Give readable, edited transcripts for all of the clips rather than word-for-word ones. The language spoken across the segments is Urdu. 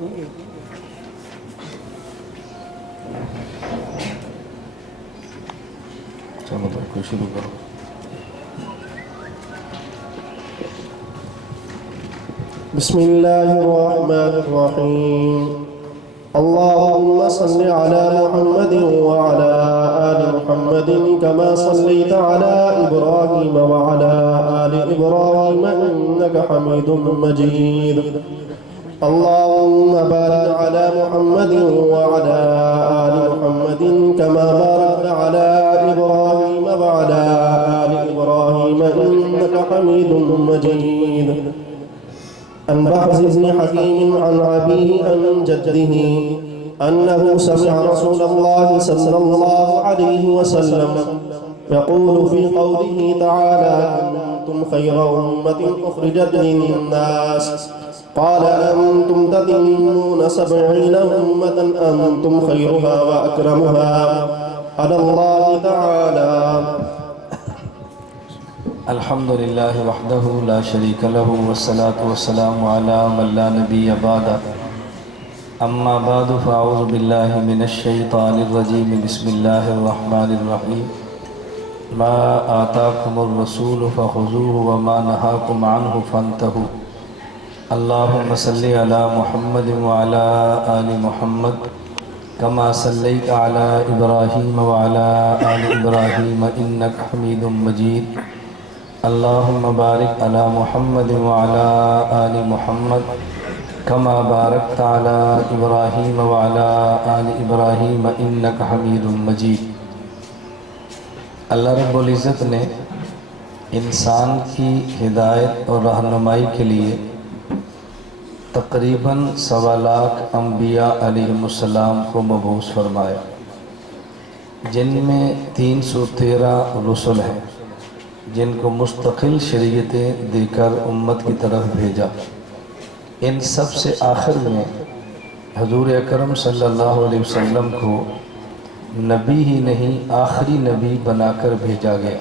چلو تو کوئی شروع کرو. بسم الله الرحمن الرحيم. اللهم صل على محمد وعلى آل محمد كما صليت على إبراهيم وعلى آل إبراهيم إنك حميد مجيد. اللهم بارك على محمد وعلى آل محمد كما باركت على إبراهيم وعلى آل إبراهيم إنك حميد مجيد. عن بحر بن حكيم عن أبيه عن جده أنه سمع رسول الله صلى الله عليه وسلم يقول في قوله تعالى: كنتم خير أمة أخرجت للناس، قال: أنتم تتمون 70 أمة أنتم خيرها وأكرمها على الله تعالى. الحمد لله وحده لا شريك له والصلاة والسلام على من لا نبي بعده. أما بعد فأعوذ بالله من الشيطان الرجيم. بسم الله الرحمن الرحيم. ما آتاكم الرسول فخذوه وما نهاكم عنه فانتهوا. اللهم صل على محمد وعلى آل محمد كما صليت على إبراهيم وعلى آل إبراهيم إنك حميد مجيد. اللهم بارك على محمد وعلى آل محمد كما باركت على إبراهيم وعلى آل إبراهيم إنك حميد مجيد. اللہ رب العزت نے انسان کی ہدایت اور رہنمائی کے لیے تقریباً 1.25 لاکھ انبیاء علیہم السلام کو مبعوث فرمایا، جن میں 313 رسل ہیں جن کو مستقل شریعتیں دے کر امت کی طرف بھیجا. ان سب سے آخر میں حضور اکرم صلی اللہ علیہ وسلم کو نبی ہی نہیں آخری نبی بنا کر بھیجا گیا.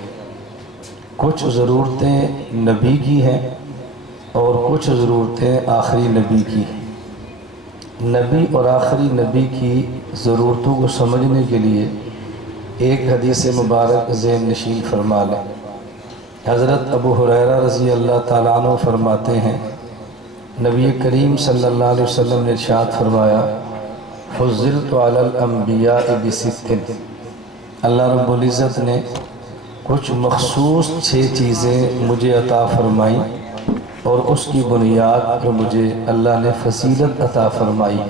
کچھ ضرورتیں نبی کی ہیں اور کچھ ضرورتیں آخری نبی کی ہیں. نبی اور آخری نبی کی ضرورتوں کو سمجھنے کے لیے ایک حدیث مبارک ذہن نشین فرما لیں. حضرت ابو ہریرہ رضی اللہ تعالیٰ عنہ فرماتے ہیں، نبی کریم صلی اللہ علیہ وسلم نے ارشاد فرمایا: فضلت علی الانبیاء بست. اللہ رب العزت نے کچھ مخصوص 6 چیزیں مجھے عطا فرمائیں اور اس کی بنیاد پر مجھے اللہ نے فضیلت عطا فرمائی.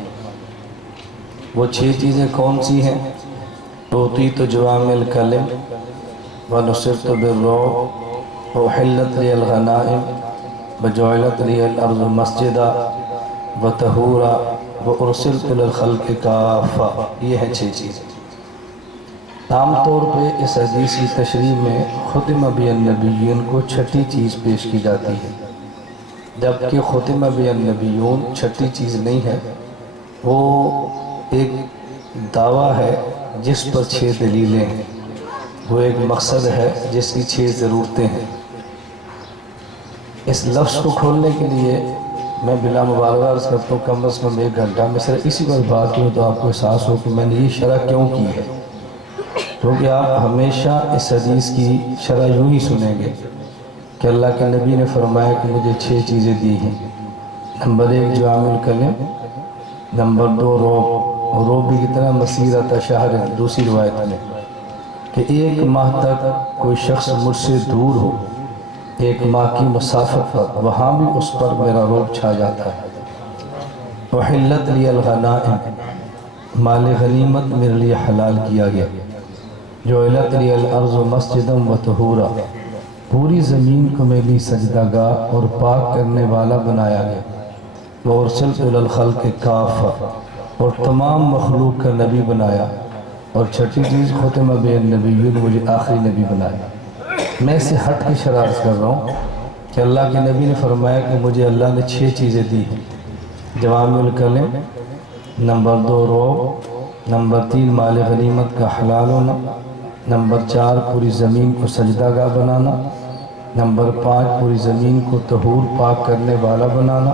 وہ 6 چیزیں کون سی ہیں؟ اعطیت جوامع الکلم ونصرت بالرعب وحلت لی الغنائم وجعلت لی الارض مسجدا وطہورا وارسلت للخلق کافہ. یہ ہیں 6 چیزیں. عام طور پہ اس حدیث کی تشریح میں ختم بی النبیین کو 6ٹھی چیز پیش کی جاتی ہے، جبکہ ختم بی النبیون 6ٹھی چیز نہیں ہے. وہ ایک دعویٰ ہے جس پر 6 دلیلیں ہیں. وہ ایک مقصد ہے جس کی 6 ضرورتیں ہیں. اس لفظ کو کھولنے کے لیے میں بلا مبالغہ عرض کرتا ہوں کم از کم 1 گھنٹہ میں صرف اسی پر بات کروں تو آپ کو احساس ہو کہ میں نے یہ شرح کیوں کی ہے. کیونکہ آپ ہمیشہ اس حدیث کی شرح یوں ہی سنیں گے کہ اللہ کے نبی نے فرمایا کہ مجھے 6 چیزیں دی ہیں. نمبر 1 جوامع الکلم، نمبر 2 روب بھی کتنا مسیرت شہر ہے دوسری روایت میں کہ 1 ماہ تک کوئی شخص مجھ سے دور ہو، 1 ماہ کی مسافت پر، وہاں بھی اس پر میرا روب چھا جاتا ہے. وحلت لی الغنائم، مال غنیمت میرے لیے حلال کیا گیا. جعلت لی الارض مسجدا وطہورا، پوری زمین کو میرے لیے سجدہ گاہ اور پاک کرنے والا بنایا گیا. وارسلت الی الخلق کافہ، اور تمام مخلوق کا نبی بنایا. اور 6ٹھی چیز ختم بی النبیین، مجھے آخری نبی بنایا. میں اسے ہٹ کے شرح عرض کر رہا ہوں کہ اللہ کے نبی نے فرمایا کہ مجھے اللہ نے 6 چیزیں دی ہیں: جوامع الکلم، نمبر 2 روب، نمبر 3 مال غنیمت کا حلال ہونا، نمبر 4 پوری زمین کو سجدہ گاہ بنانا، نمبر 5 پوری زمین کو طہور پاک کرنے والا بنانا،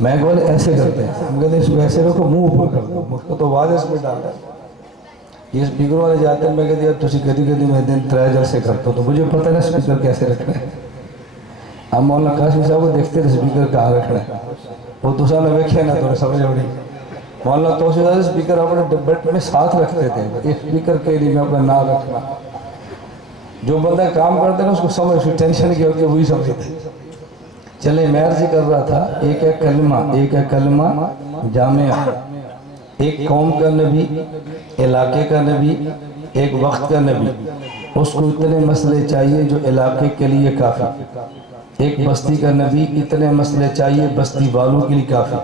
میں بولے ایسے کرتے ہیں، ہم کہتے ہیں اس کو ایسے رکھو، منہ اوپر کر دو، مجھ کو تو آواز اس میں ڈالتا ہے۔ یہ اسپیکر والے جاتے ہیں، میں کہتے ہیں تسی کدی کدی میں دن 3 جلسے کرتا ہوں، تو مجھے پتہ ہے اسپیکر کیسے رکھنا ہے۔ ہم مولانا قاسم صاحب کو دیکھتے ہیں اسپیکر کہاں رکھنا ہے، وہ دوسرا نے ویکھے نا تو سمجھ پڑی۔ مولانا توسیع صاحب اسپیکر اپنے ڈبے میں ساتھ رکھتے تھے، اسپیکر کے لیے میں اپنا نام رکھنا۔ جو بندہ کام کرتے ہیں نا اس کو سمجھ، اس کی ٹینشن کیا ہوتی ہے وہی سمجھتے ہیں۔ چلے میں عرض کر رہا تھا، ایک ہے کلمہ جامعہ، ایک قوم کا نبی، علاقے کا نبی، ایک وقت کا نبی، اس کو اتنے مسئلے چاہیے جو علاقے کے لیے کافی، ایک بستی کا نبی اتنے مسئلے چاہیے بستی والوں کے لیے کافی،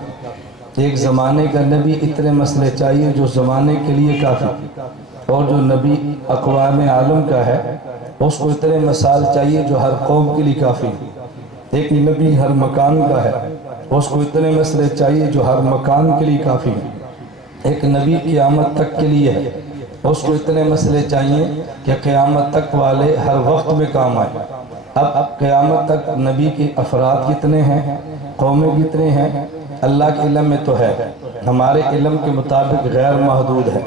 ایک زمانے کا نبی اتنے مسئلے چاہیے جو زمانے کے لیے کافی، اور جو نبی اقوام عالم کا ہے اس کو اتنے مسائل چاہیے جو ہر قوم کے لیے کافی، ایک نبی ہر مکان کا ہے اس کو اتنے مسئلے چاہیے جو ہر مکان کے لیے کافی ہے، ایک نبی قیامت تک کے لیے ہے اس کو اتنے مسئلے چاہیے کہ قیامت تک والے ہر وقت میں کام آئے۔ اب قیامت تک نبی کے افراد کتنے ہیں، قومیں کتنے ہیں، اللہ کے علم میں تو ہے، ہمارے علم کے مطابق غیر محدود ہے۔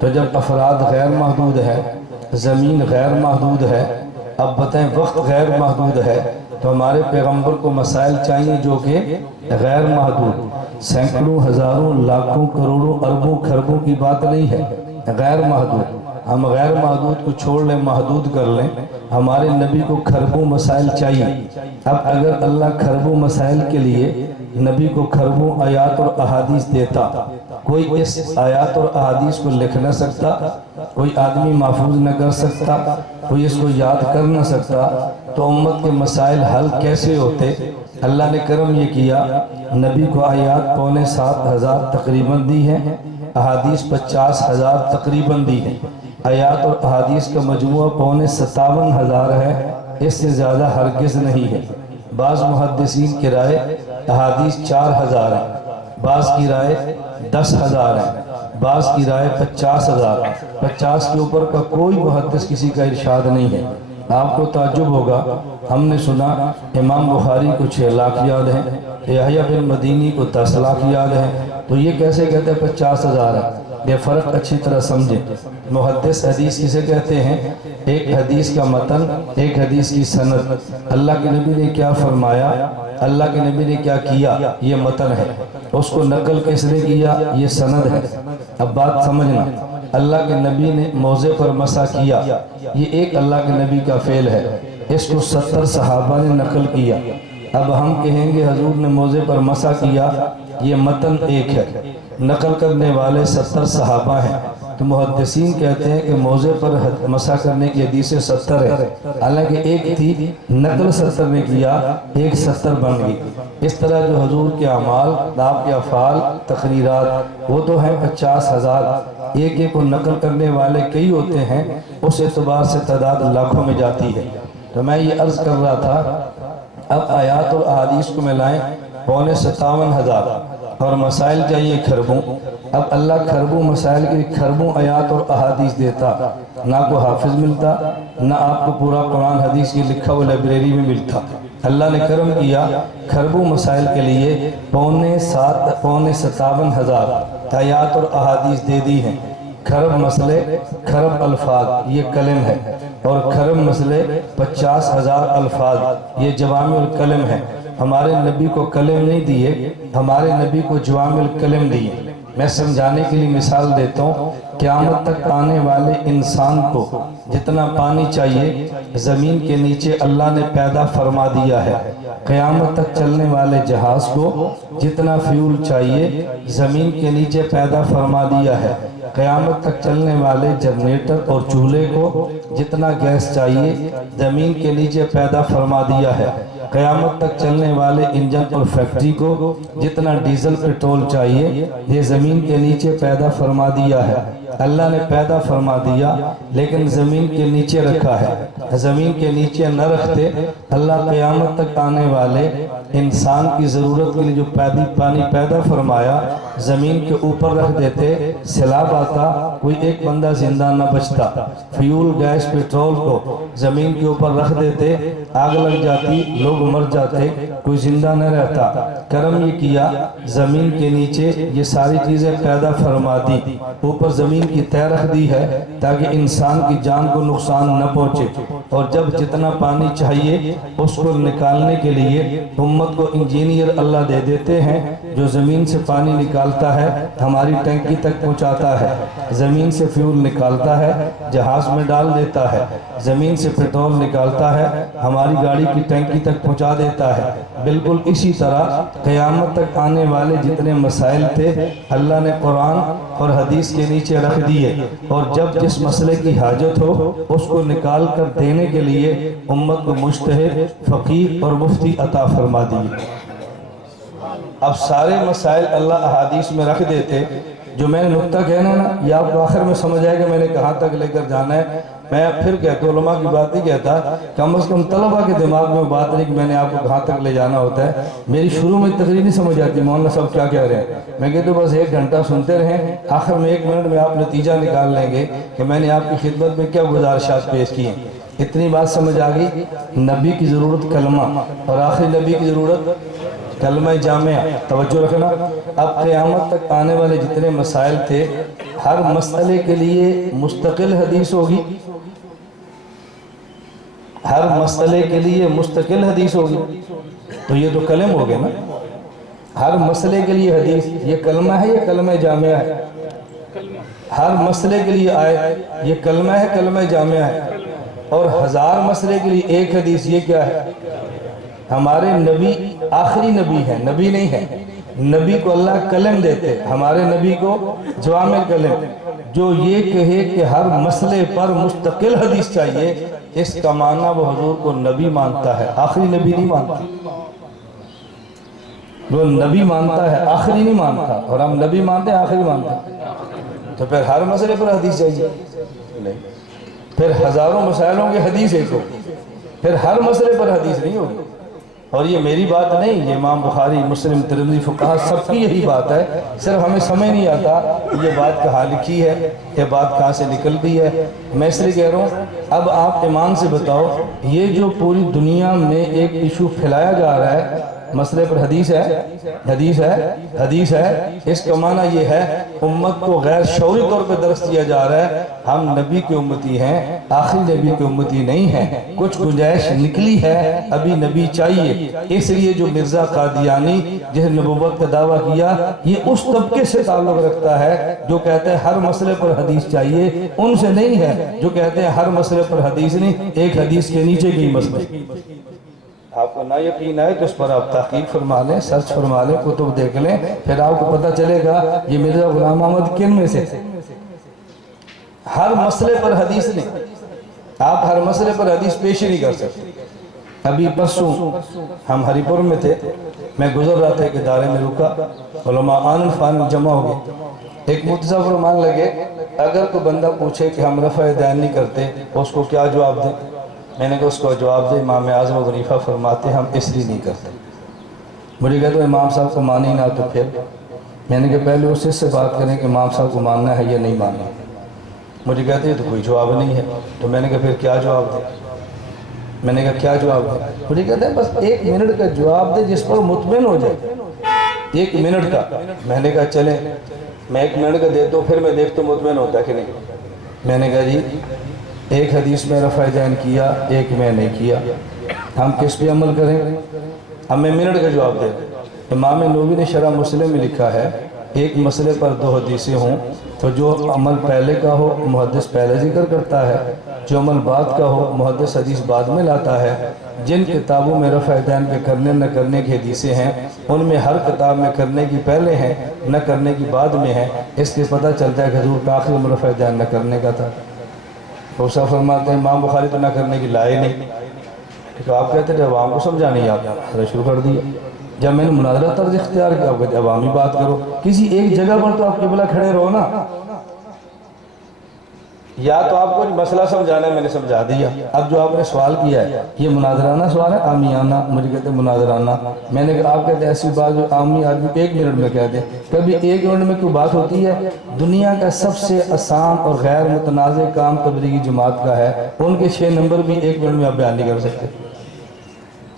تو جب افراد غیر محدود ہے، زمین غیر محدود ہے، اب بتائیں وقت غیر محدود ہے، تو ہمارے پیغمبر کو مسائل چاہیے جو کہ غیر محدود، سینکڑوں ہزاروں لاکھوں کروڑوں اربوں خربوں کی بات نہیں ہے، غیر محدود۔ ہم غیر محدود کو چھوڑ لیں، محدود کر لیں، ہمارے نبی کو خربوں مسائل چاہیے۔ اب اگر اللہ خربوں مسائل کے لیے نبی کو خربوں آیات اور احادیث دیتا، کوئی اس آیات اور احادیث کو لکھ نہ سکتا، کوئی آدمی محفوظ نہ کر سکتا، کوئی اس کو یاد کر نہ سکتا، تو امت کے مسائل حل کیسے ہوتے؟ اللہ نے کرم یہ کیا، نبی کو آیات 7,500 تقریباً دی ہیں، احادیث 50,000 تقریباً دی ہیں۔ آیات اور احادیث کا مجموعہ 57,000 ہے، اس سے زیادہ ہرگز نہیں ہے۔ بعض محدثین کی رائے احادیث 4,000 ہیں، بعض کی رائے 10,000 ہیں، بعض کی رائے 50,000، 50 کے اوپر کا کوئی محدث کسی کا ارشاد نہیں ہے۔ آپ کو تعجب ہوگا، ہم نے سنا امام بخاری کو 6 لاکھ یاد ہیں، یحییٰ بن مدینی کو 10 لاکھ یاد ہیں، تو یہ کیسے کہتے ہیں 50,000 ہے؟ یہ فرق اچھی طرح سمجھیں۔ محدث حدیث کسے کہتے ہیں؟ ایک حدیث کا متن، ایک حدیث کی سند، اللہ کے نبی نے کیا فرمایا، اللہ کے نبی نے کیا کیا، یہ متن ہے، اس کو نقل کس نے کیا، یہ سند ہے۔ اب بات سمجھنا، اللہ کے نبی نے موضع پر مسح کیا، یہ ایک اللہ کے نبی کا فعل ہے، اس کو 70 صحابہ نے نقل کیا۔ اب ہم کہیں گے حضور نے موضع پر مسح کیا، یہ متن ایک ہے، نقل کرنے والے 70 صحابہ ہیں، تو محدثین کہتے ہیں کہ موضع پر مسح کرنے کی حدیثیں 70 ہے، حالانکہ ایک تھی، نقل 70 نے کیا، ایک 70 بن گئی۔ اس طرح جو حضور کے اعمال، آپ کے افعال، تقریرات، وہ تو ہیں 50,000، ایک ایک کو نقل کرنے والے کئی ہوتے ہیں، اس اعتبار سے تعداد لاکھوں میں جاتی ہے۔ تو میں یہ عرض کر رہا تھا، اب آیات اور احادیث کو ملائیں 57,000 اور مسائل چاہیے خربوں۔ اب اللہ خربوں مسائل کے لیے خربوں آیات اور احادیث دیتا، نہ کو حافظ ملتا، نہ آپ کو پورا قرآن حدیث کی لکھا وہ لائبریری میں ملتا۔ اللہ نے کرم کیا، خربوں مسائل کے لیے 57,000 آیات اور احادیث دے دی ہیں۔ خرب مسئلے، خرب الفاظ یہ کلم ہے، اور خرب مسئلے 50,000 الفاظ یہ جوامع الکلم ہے۔ ہمارے نبی کو کلم نہیں دیے، ہمارے نبی کو جوامع الکلم دیے۔ میں سمجھانے کے لیے مثال دیتا ہوں، قیامت تک آنے والے انسان کو جتنا پانی چاہیے زمین کے نیچے اللہ نے پیدا فرما دیا ہے، قیامت تک چلنے والے جہاز کو جتنا فیول چاہیے زمین کے نیچے پیدا فرما دیا ہے، قیامت تک چلنے والے جنریٹر اور چولہے کو جتنا گیس چاہیے زمین کے نیچے پیدا فرما دیا ہے، قیامت تک چلنے والے انجن اور فیکٹری کو جتنا ڈیزل پٹرول چاہیے یہ زمین کے نیچے پیدا فرما دیا ہے، اللہ نے پیدا فرما دیا لیکن زمین کے نیچے رکھا ہے، زمین کے نیچے نہ رکھتے اللہ قیامت تک آنے والے انسان کی ضرورت کے لیے جو پانی پیدا فرمایا زمین کے اوپر رکھ دیتے، سیلاب آتا کوئی ایک بندہ زندہ نہ بچتا، فیول گیس پیٹرول کو زمین کے اوپر رکھ دیتے، آگ لگ جاتی، لوگ مر جاتے، کوئی زندہ نہ رہتا۔ کرم یہ کیا زمین کے نیچے یہ ساری چیزیں پیدا فرما دی، اوپر زمین کی تہ رکھ دی ہے تاکہ انسان کی جان کو نقصان نہ پہنچے، اور جب جتنا پانی چاہیے اس کو نکالنے کے لیے امت کو انجینئر اللہ دے دیتے ہیں جو زمین سے پانی نکالتا ہے ہماری ٹینکی تک پہنچاتا ہے، زمین سے فیول نکالتا ہے جہاز میں ڈال دیتا ہے، زمین سے پیٹرول نکالتا ہے ہماری گاڑی کی ٹینکی تک پہنچا دیتا ہے۔ بالکل اسی طرح قیامت تک آنے والے جتنے مسائل تھے اللہ نے قرآن اور حدیث کے نیچے رکھ دیے، اور جب جس مسئلے کی حاجت ہو اس کو نکال کر دینے کے لیے امت کو مجتہد، فقیہ اور مفتی عطا فرما دیے۔ اب سارے مسائل اللہ احادیث میں رکھ دیتے، جو میں نے نقطہ کہنا ہے نا یہ آپ کو آخر میں سمجھ آئے کہ میں نے کہاں تک لے کر جانا ہے۔ میں پھر کہتا ہوں علماء کی بات نہیں کہتا، کم از کم طلبہ کے دماغ میں بات نہیں کہ میں نے آپ کو کہاں تک لے جانا ہوتا ہے۔ میری شروع میں تقریر نہیں سمجھ آتی مولانا صاحب کیا کہہ رہے ہیں، میں کہتا ہوں بس 1 گھنٹہ سنتے رہیں، آخر میں 1 منٹ میں آپ نتیجہ نکال لیں گے کہ میں نے آپ کی خدمت میں کیا گزارشات پیش کی ہیں۔ اتنی بات سمجھ آ گئی، نبی کی ضرورت کلمہ اور آخری نبی کی ضرورت کلمہ جامعہ، توجہ رکھنا۔ اب قیامت تک آنے والے جتنے مسائل تھے ہر مسئلے کے لیے مستقل حدیث ہوگی، ہر مسئلے کے لیے مستقل حدیث ہوگی، تو یہ تو کلم ہو گیا نا۔ ہر مسئلے کے لیے حدیث، یہ کلمہ ہے یا کلمہ جامعہ ہے؟ ہر مسئلے کے لیے آیت، یہ کلمہ ہے کلمہ جامعہ ہے؟ اور 1000 مسئلے کے لیے ایک حدیث، یہ کیا ہے؟ ہمارے نبی آخری نبی ہے، نبی نہیں ہے، نبی کو اللہ کلم دیتے، ہمارے نبی کو جوامع کلم، جو یہ کہے کہ ہر مسئلے پر مستقل حدیث چاہیے، اس کا معنی وہ حضور کو نبی مانتا ہے، آخری نبی نہیں مانتا۔ وہ نبی مانتا ہے، آخری نہیں مانتا، اور ہم نبی مانتے ہیں آخری مانتے ہیں، تو پھر ہر مسئلے پر حدیث چاہیے نہیں، پھر ہزاروں مسائلوں کی حدیث ایک ہو، پھر ہر مسئلے پر حدیث نہیں ہوگی۔ اور یہ میری بات نہیں، یہ امام بخاری، مسلم، ترمذی، فقہا سب کی یہی بات ہے، صرف ہمیں سمجھ نہیں آتا یہ بات کہاں لکھی ہے، یہ بات کہاں سے نکلتی ہے۔ میں اس لیے کہہ رہا ہوں اب آپ ایمان سے بتاؤ، یہ جو پوری دنیا میں ایک ایشو پھیلایا جا رہا ہے مسئلے پر حدیث ہے، حدیث ہے، حدیث ہے، اس کا معنی یہ ہے امت کو غیر شعوری طور پہ درس دیا جا رہا ہے ہم نبی کے امتی ہیں، آخری نبی کے امتی نہیں ہیں، کچھ گنجائش نکلی ہے، ابھی نبی چاہیے۔ اس لیے جو مرزا قادیانی جس نے نبوت کا دعویٰ کیا یہ اس طبقے سے تعلق رکھتا ہے جو کہتے ہیں ہر مسئلے پر حدیث چاہیے، ان سے نہیں ہے جو کہتے ہیں ہر مسئلے پر حدیث نہیں، ایک حدیث کے نیچے کی مسئلے۔ آپ کو نہ یقین آئے تو اس پر آپ تحقیق فرما لیں، سرچ فرما لیں، کتب دیکھ لیں، پھر آپ کو پتہ چلے گا یہ مرزا غلام احمد کن میں سے۔ ہر مسئلے پر حدیث نہیں، آپ ہر مسئلے پر حدیث پیش ہی نہیں کر سکتے۔ ابھی پرسوں ہم ہری پور میں تھے، میں گزر رہا تھا کہ ادارے میں رکا، علماء آن فان جمع ہو گئے، ایک متضع فرمان لگے اگر کوئی بندہ پوچھے کہ ہم رفع دین نہیں کرتے اس کو کیا جواب دیں؟ میں نے کہا اس کو جواب دے امام اعظم ابو حنیفہ فرماتے ہم اس لیے نہیں کرتے۔ مجھے کہتے امام صاحب کو مانی نہ تو پھر میں نے کہا پہلے اس سے بات کریں کہ امام صاحب کو ماننا ہے یا نہیں ماننا۔ مجھے کہتے ہیں تو کوئی جواب نہیں ہے، تو میں نے کہا پھر کیا جواب دے؟ میں نے کہا کیا جواب دے؟ مجھے کہتے ہیں بس 1 منٹ کا جواب دے جس پر مطمئن ہو جائے، 1 منٹ کا۔ میں نے کہا چلیں میں 1 منٹ کا دیتا ہوں، پھر میں دیکھتا ہوں مطمئن ہوتا ہے کہ نہیں۔ میں نے کہا جی ایک حدیث میں رفع دین کیا، ایک میں نہیں کیا، ہم کس پہ عمل کریں؟ ہم میں منٹ کا جواب دیں۔ امام نووی نے شرح مسلم میں لکھا ہے ایک مسئلے پر 2 حدیثیں ہوں تو جو عمل پہلے کا ہو محدث پہلے ذکر کرتا ہے، جو عمل بعد کا ہو محدث حدیث بعد میں لاتا ہے۔ جن کتابوں میں رفع دین کے کرنے نہ کرنے کی حدیثیں ہیں ان میں ہر کتاب میں کرنے کی پہلے ہیں نہ کرنے کی بعد میں ہے، اس سے پتہ چلتا ہے کہ حضور کا آخری عمر رفع دین نہ کرنے کا تھا۔ وہ سب فرماتے ہیں امام بخاری تو نہ کرنے کی لائے نہیں، تو آپ کہتے تھے عوام کو سمجھانی، آپ شروع کر دیا۔ جب میں نے مناظرہ طرز اختیار کیا آپ کہتے عوامی بات کرو، کسی ایک جگہ پر تو آپ قبلہ کھڑے رہو نا۔ یا تو آپ کو مسئلہ سمجھانا ہے، میں نے سمجھا دیا، اب جو آپ نے سوال کیا ہے یہ مناظرانہ سوال ہے، عامیانہ، مجھے کہتے ہیں مناظرانہ، میں نے کہا آپ کہتے ہیں ایسی بات جو عامی آدمی کو 1 منٹ میں کہہ دیں، کبھی 1 منٹ میں کوئی بات ہوتی ہے؟ دنیا کا سب سے آسان اور غیر متنازع کام تبلیغی جماعت کا ہے، ان کے 6 نمبر بھی 1 منٹ میں آپ بیان نہیں کر سکتے،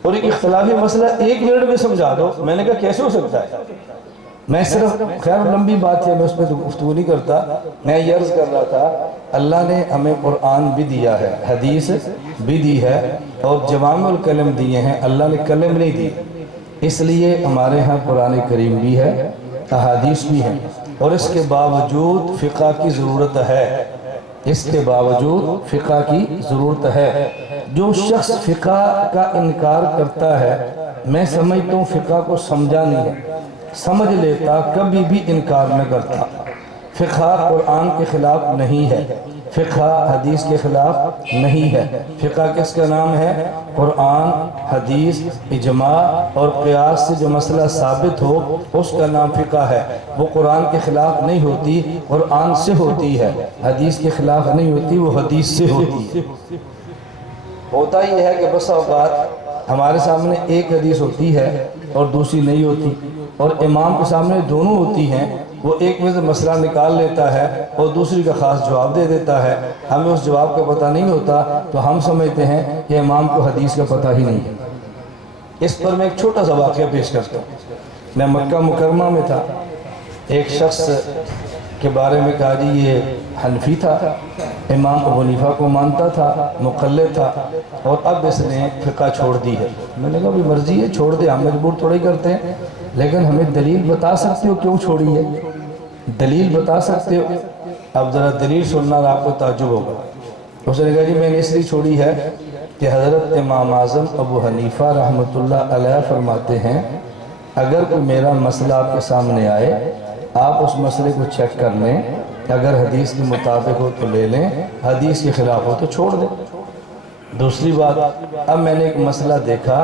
اور ایک اختلافی مسئلہ 1 منٹ میں سمجھا دو، میں نے کہا کیسے ہو سکتا ہے؟ میں صرف خیر لمبی بات ہے، میں اس پہ تو گفتگو نہیں کرتا، میں یہ عرض کر رہا تھا اللہ نے ہمیں قرآن بھی دیا ہے، حدیث بھی دی ہے، اور جوامع الکلم دیے ہیں، اللہ نے کلم نہیں دی، اس لیے ہمارے ہاں قرآن کریم بھی ہے، احادیث بھی ہیں، اور اس کے باوجود فقہ کی ضرورت ہے، اس کے باوجود فقہ کی ضرورت ہے۔ جو شخص فقہ کا انکار کرتا ہے، میں سمجھتا ہوں فقہ کو سمجھا نہیں ہے، سمجھ لیتا کبھی بھی انکار نہ کرتا۔ فقہ قرآن کے خلاف نہیں ہے، فقہ حدیث کے خلاف نہیں ہے، فقہ کس کا نام ہے؟ قرآن، حدیث، اجماع اور قیاس سے جو مسئلہ ثابت ہو اس کا نام فقہ ہے، وہ قرآن کے خلاف نہیں ہوتی، قرآن سے ہوتی ہے، حدیث کے خلاف نہیں ہوتی، وہ حدیث سے ہوتی ہے۔ ہوتا یہ ہے کہ بس اوقات ہمارے سامنے ایک حدیث ہوتی ہے اور دوسری نہیں ہوتی، اور امام کے سامنے دونوں ہوتی ہیں، وہ ایک میں سے مسئلہ نکال لیتا ہے اور دوسری کا خاص جواب دے دیتا ہے، ہمیں اس جواب کا پتہ نہیں ہوتا تو ہم سمجھتے ہیں کہ امام کو حدیث کا پتہ ہی نہیں ہے۔ اس پر میں ایک چھوٹا سا واقعہ پیش کرتا ہوں۔ میں مکہ مکرمہ میں تھا، ایک شخص کے بارے میں کہا جی یہ حنفی تھا، امام ابو حنیفہ کو مانتا تھا، مقلد تھا، اور اب اس نے فقہ چھوڑ دی ہے۔ میں نے کہا بھی مرضی ہے چھوڑ دے، ہم مجبور تھوڑی کرتے ہیں، لیکن ہمیں دلیل بتا سکتے ہو کیوں چھوڑی ہے؟ دلیل بتا سکتے ہو؟ اب ذرا دلیل سننا آپ کو تعجب ہوگا۔ اس نے کہا جی میں نے اس لیے چھوڑی ہے کہ حضرت امام اعظم ابو حنیفہ رحمۃ اللہ علیہ فرماتے ہیں اگر کوئی میرا مسئلہ آپ کے سامنے آئے، آپ اس مسئلے کو چیک کر لیں، اگر حدیث کے مطابق ہو تو لے لیں، حدیث کے خلاف ہو تو چھوڑ دیں۔ دوسری بات، اب میں نے ایک مسئلہ دیکھا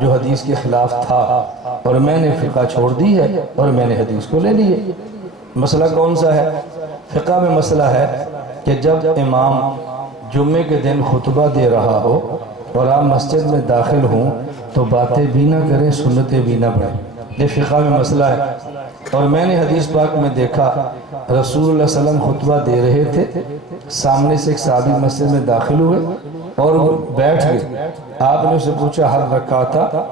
جو حدیث کے خلاف تھا اور میں نے فقہ چھوڑ دی ہے اور میں نے حدیث کو لے لی ہے۔ مسئلہ کون سا ہے؟ فقہ میں مسئلہ ہے کہ جب امام جمعے کے دن خطبہ دے رہا ہو اور آپ مسجد میں داخل ہوں تو باتیں بھی نہ کریں، سنتیں بھی نہ پڑھیں، یہ فقہ میں مسئلہ ہے۔ اور میں نے حدیث پاک میں دیکھا رسول اللہ صلی اللہ علیہ وسلم خطبہ دے رہے تھے، سامنے سے ایک صحابی مسجد میں داخل ہوئے اور وہ بیٹھ گئے، آپ نے اسے پوچھا ہر رکعتا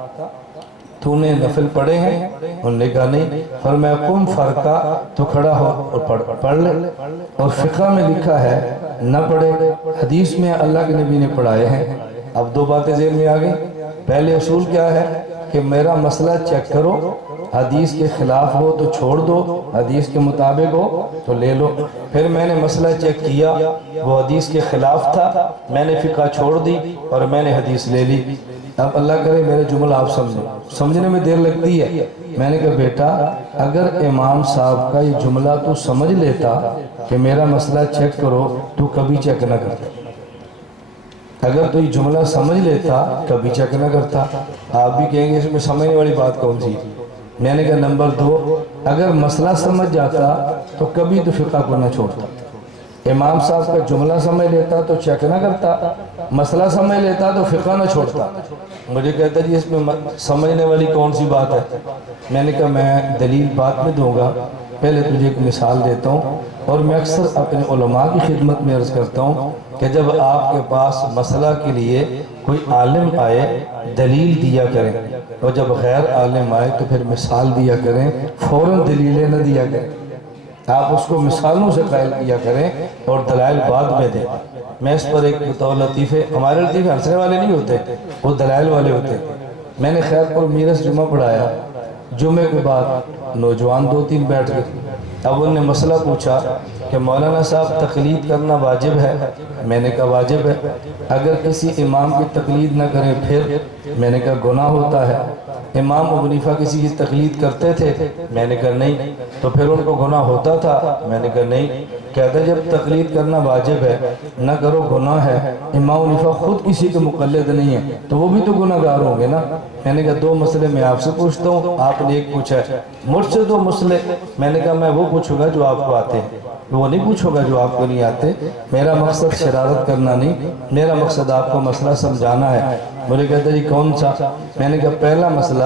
تو نے نفل پڑھے ہیں؟ انہوں نے کہا نہیں، فرمایا قم فرقہ تو کھڑا ہو اور پڑھ لے۔ اور فقہ میں لکھا ہے نہ پڑھے، حدیث میں اللہ کے نبی نے پڑھائے ہیں۔ اب 2 باتیں ذہن میں آ گئی۔ پہلے اصول کیا ہے کہ میرا مسئلہ چیک کرو، حدیث کے خلاف ہو تو چھوڑ دو، حدیث کے مطابق ہو تو لے لو۔ پھر میں نے مسئلہ چیک کیا، وہ حدیث کے خلاف تھا، میں نے فقہ چھوڑ دی اور میں نے حدیث لے لی۔ اب اللہ کرے میرے جملہ آپ سمجھنے میں دیر لگتی ہے۔ میں نے کہا بیٹا اگر امام صاحب کا یہ جملہ تو سمجھ لیتا کہ میرا مسئلہ چیک کرو تو کبھی چیک نہ کرتا، اگر تو یہ جملہ سمجھ لیتا کبھی چیک نہ کرتا۔ آپ بھی کہیں گے اس میں سمجھنے والی بات کون سی؟ میں نے کہا نمبر 2، اگر مسئلہ سمجھ جاتا تو کبھی تو فقہ کو نہ چھوڑتا۔ امام صاحب کا جملہ سمجھ لیتا تو چیک نہ کرتا، مسئلہ سمجھ لیتا تو فقہ نہ چھوڑتا۔ مجھے کہتا جی اس میں سمجھنے والی کون سی بات ہے؟ میں نے کہا میں دلیل بعد میں دوں گا، پہلے تجھے ایک مثال دیتا ہوں، اور میں اکثر اپنے علماء کی خدمت میں عرض کرتا ہوں کہ جب آپ کے پاس مسئلہ کے لیے کوئی عالم آئے دلیل دیا کریں، اور جب غیر عالم آئے تو پھر مثال دیا کریں، فوراً دلیلیں نہ دیا کریں، آپ اس کو مثالوں سے قائل کیا کریں اور دلائل بعد میں دیں۔ میں اس پر ایک بطور لطیفے، ہمارے لطیفے ہنسنے والے نہیں ہوتے، وہ دلائل والے ہوتے۔ میں نے خیر پر میرس جمعہ پڑھایا، جمعے کے بعد نوجوان 2-3 بیٹھ گئے، اب انہوں نے مسئلہ پوچھا کہ مولانا صاحب تقلید کرنا واجب ہے؟ میں نے کہا واجب ہے۔ اگر کسی امام کی تقلید نہ کریں پھر؟ میں نے کہا گناہ ہوتا ہے۔ امام ابو حنیفہ کسی کی تقلید کرتے تھے؟ میں نے کہا نہیں۔ تو پھر ان کو گناہ ہوتا تھا؟ میں نے کہا نہیں۔ کہتا ہے جب تقلید کرنا واجب ہے، نہ کرو گناہ ہے، امام حنیفہ خود کسی کے مقلد نہیں ہے تو وہ بھی تو گناہ گار ہوں گے نا۔ میں نے کہا دو مسئلے میں آپ سے پوچھتا ہوں، آپ نے ایک پوچھا ہے، مجھ سے دو مسئلے۔ میں نے کہا میں وہ پوچھوں گا جو آپ کو آتے ہیں، وہ نہیں پوچھوں گا جو آپ کو نہیں آتے۔ میرا مقصد شرارت کرنا نہیں، میرا مقصد آپ کو مسئلہ سمجھانا ہے۔ مجھے کہتے جی کون سا؟ میں نے کہا پہلا مسئلہ،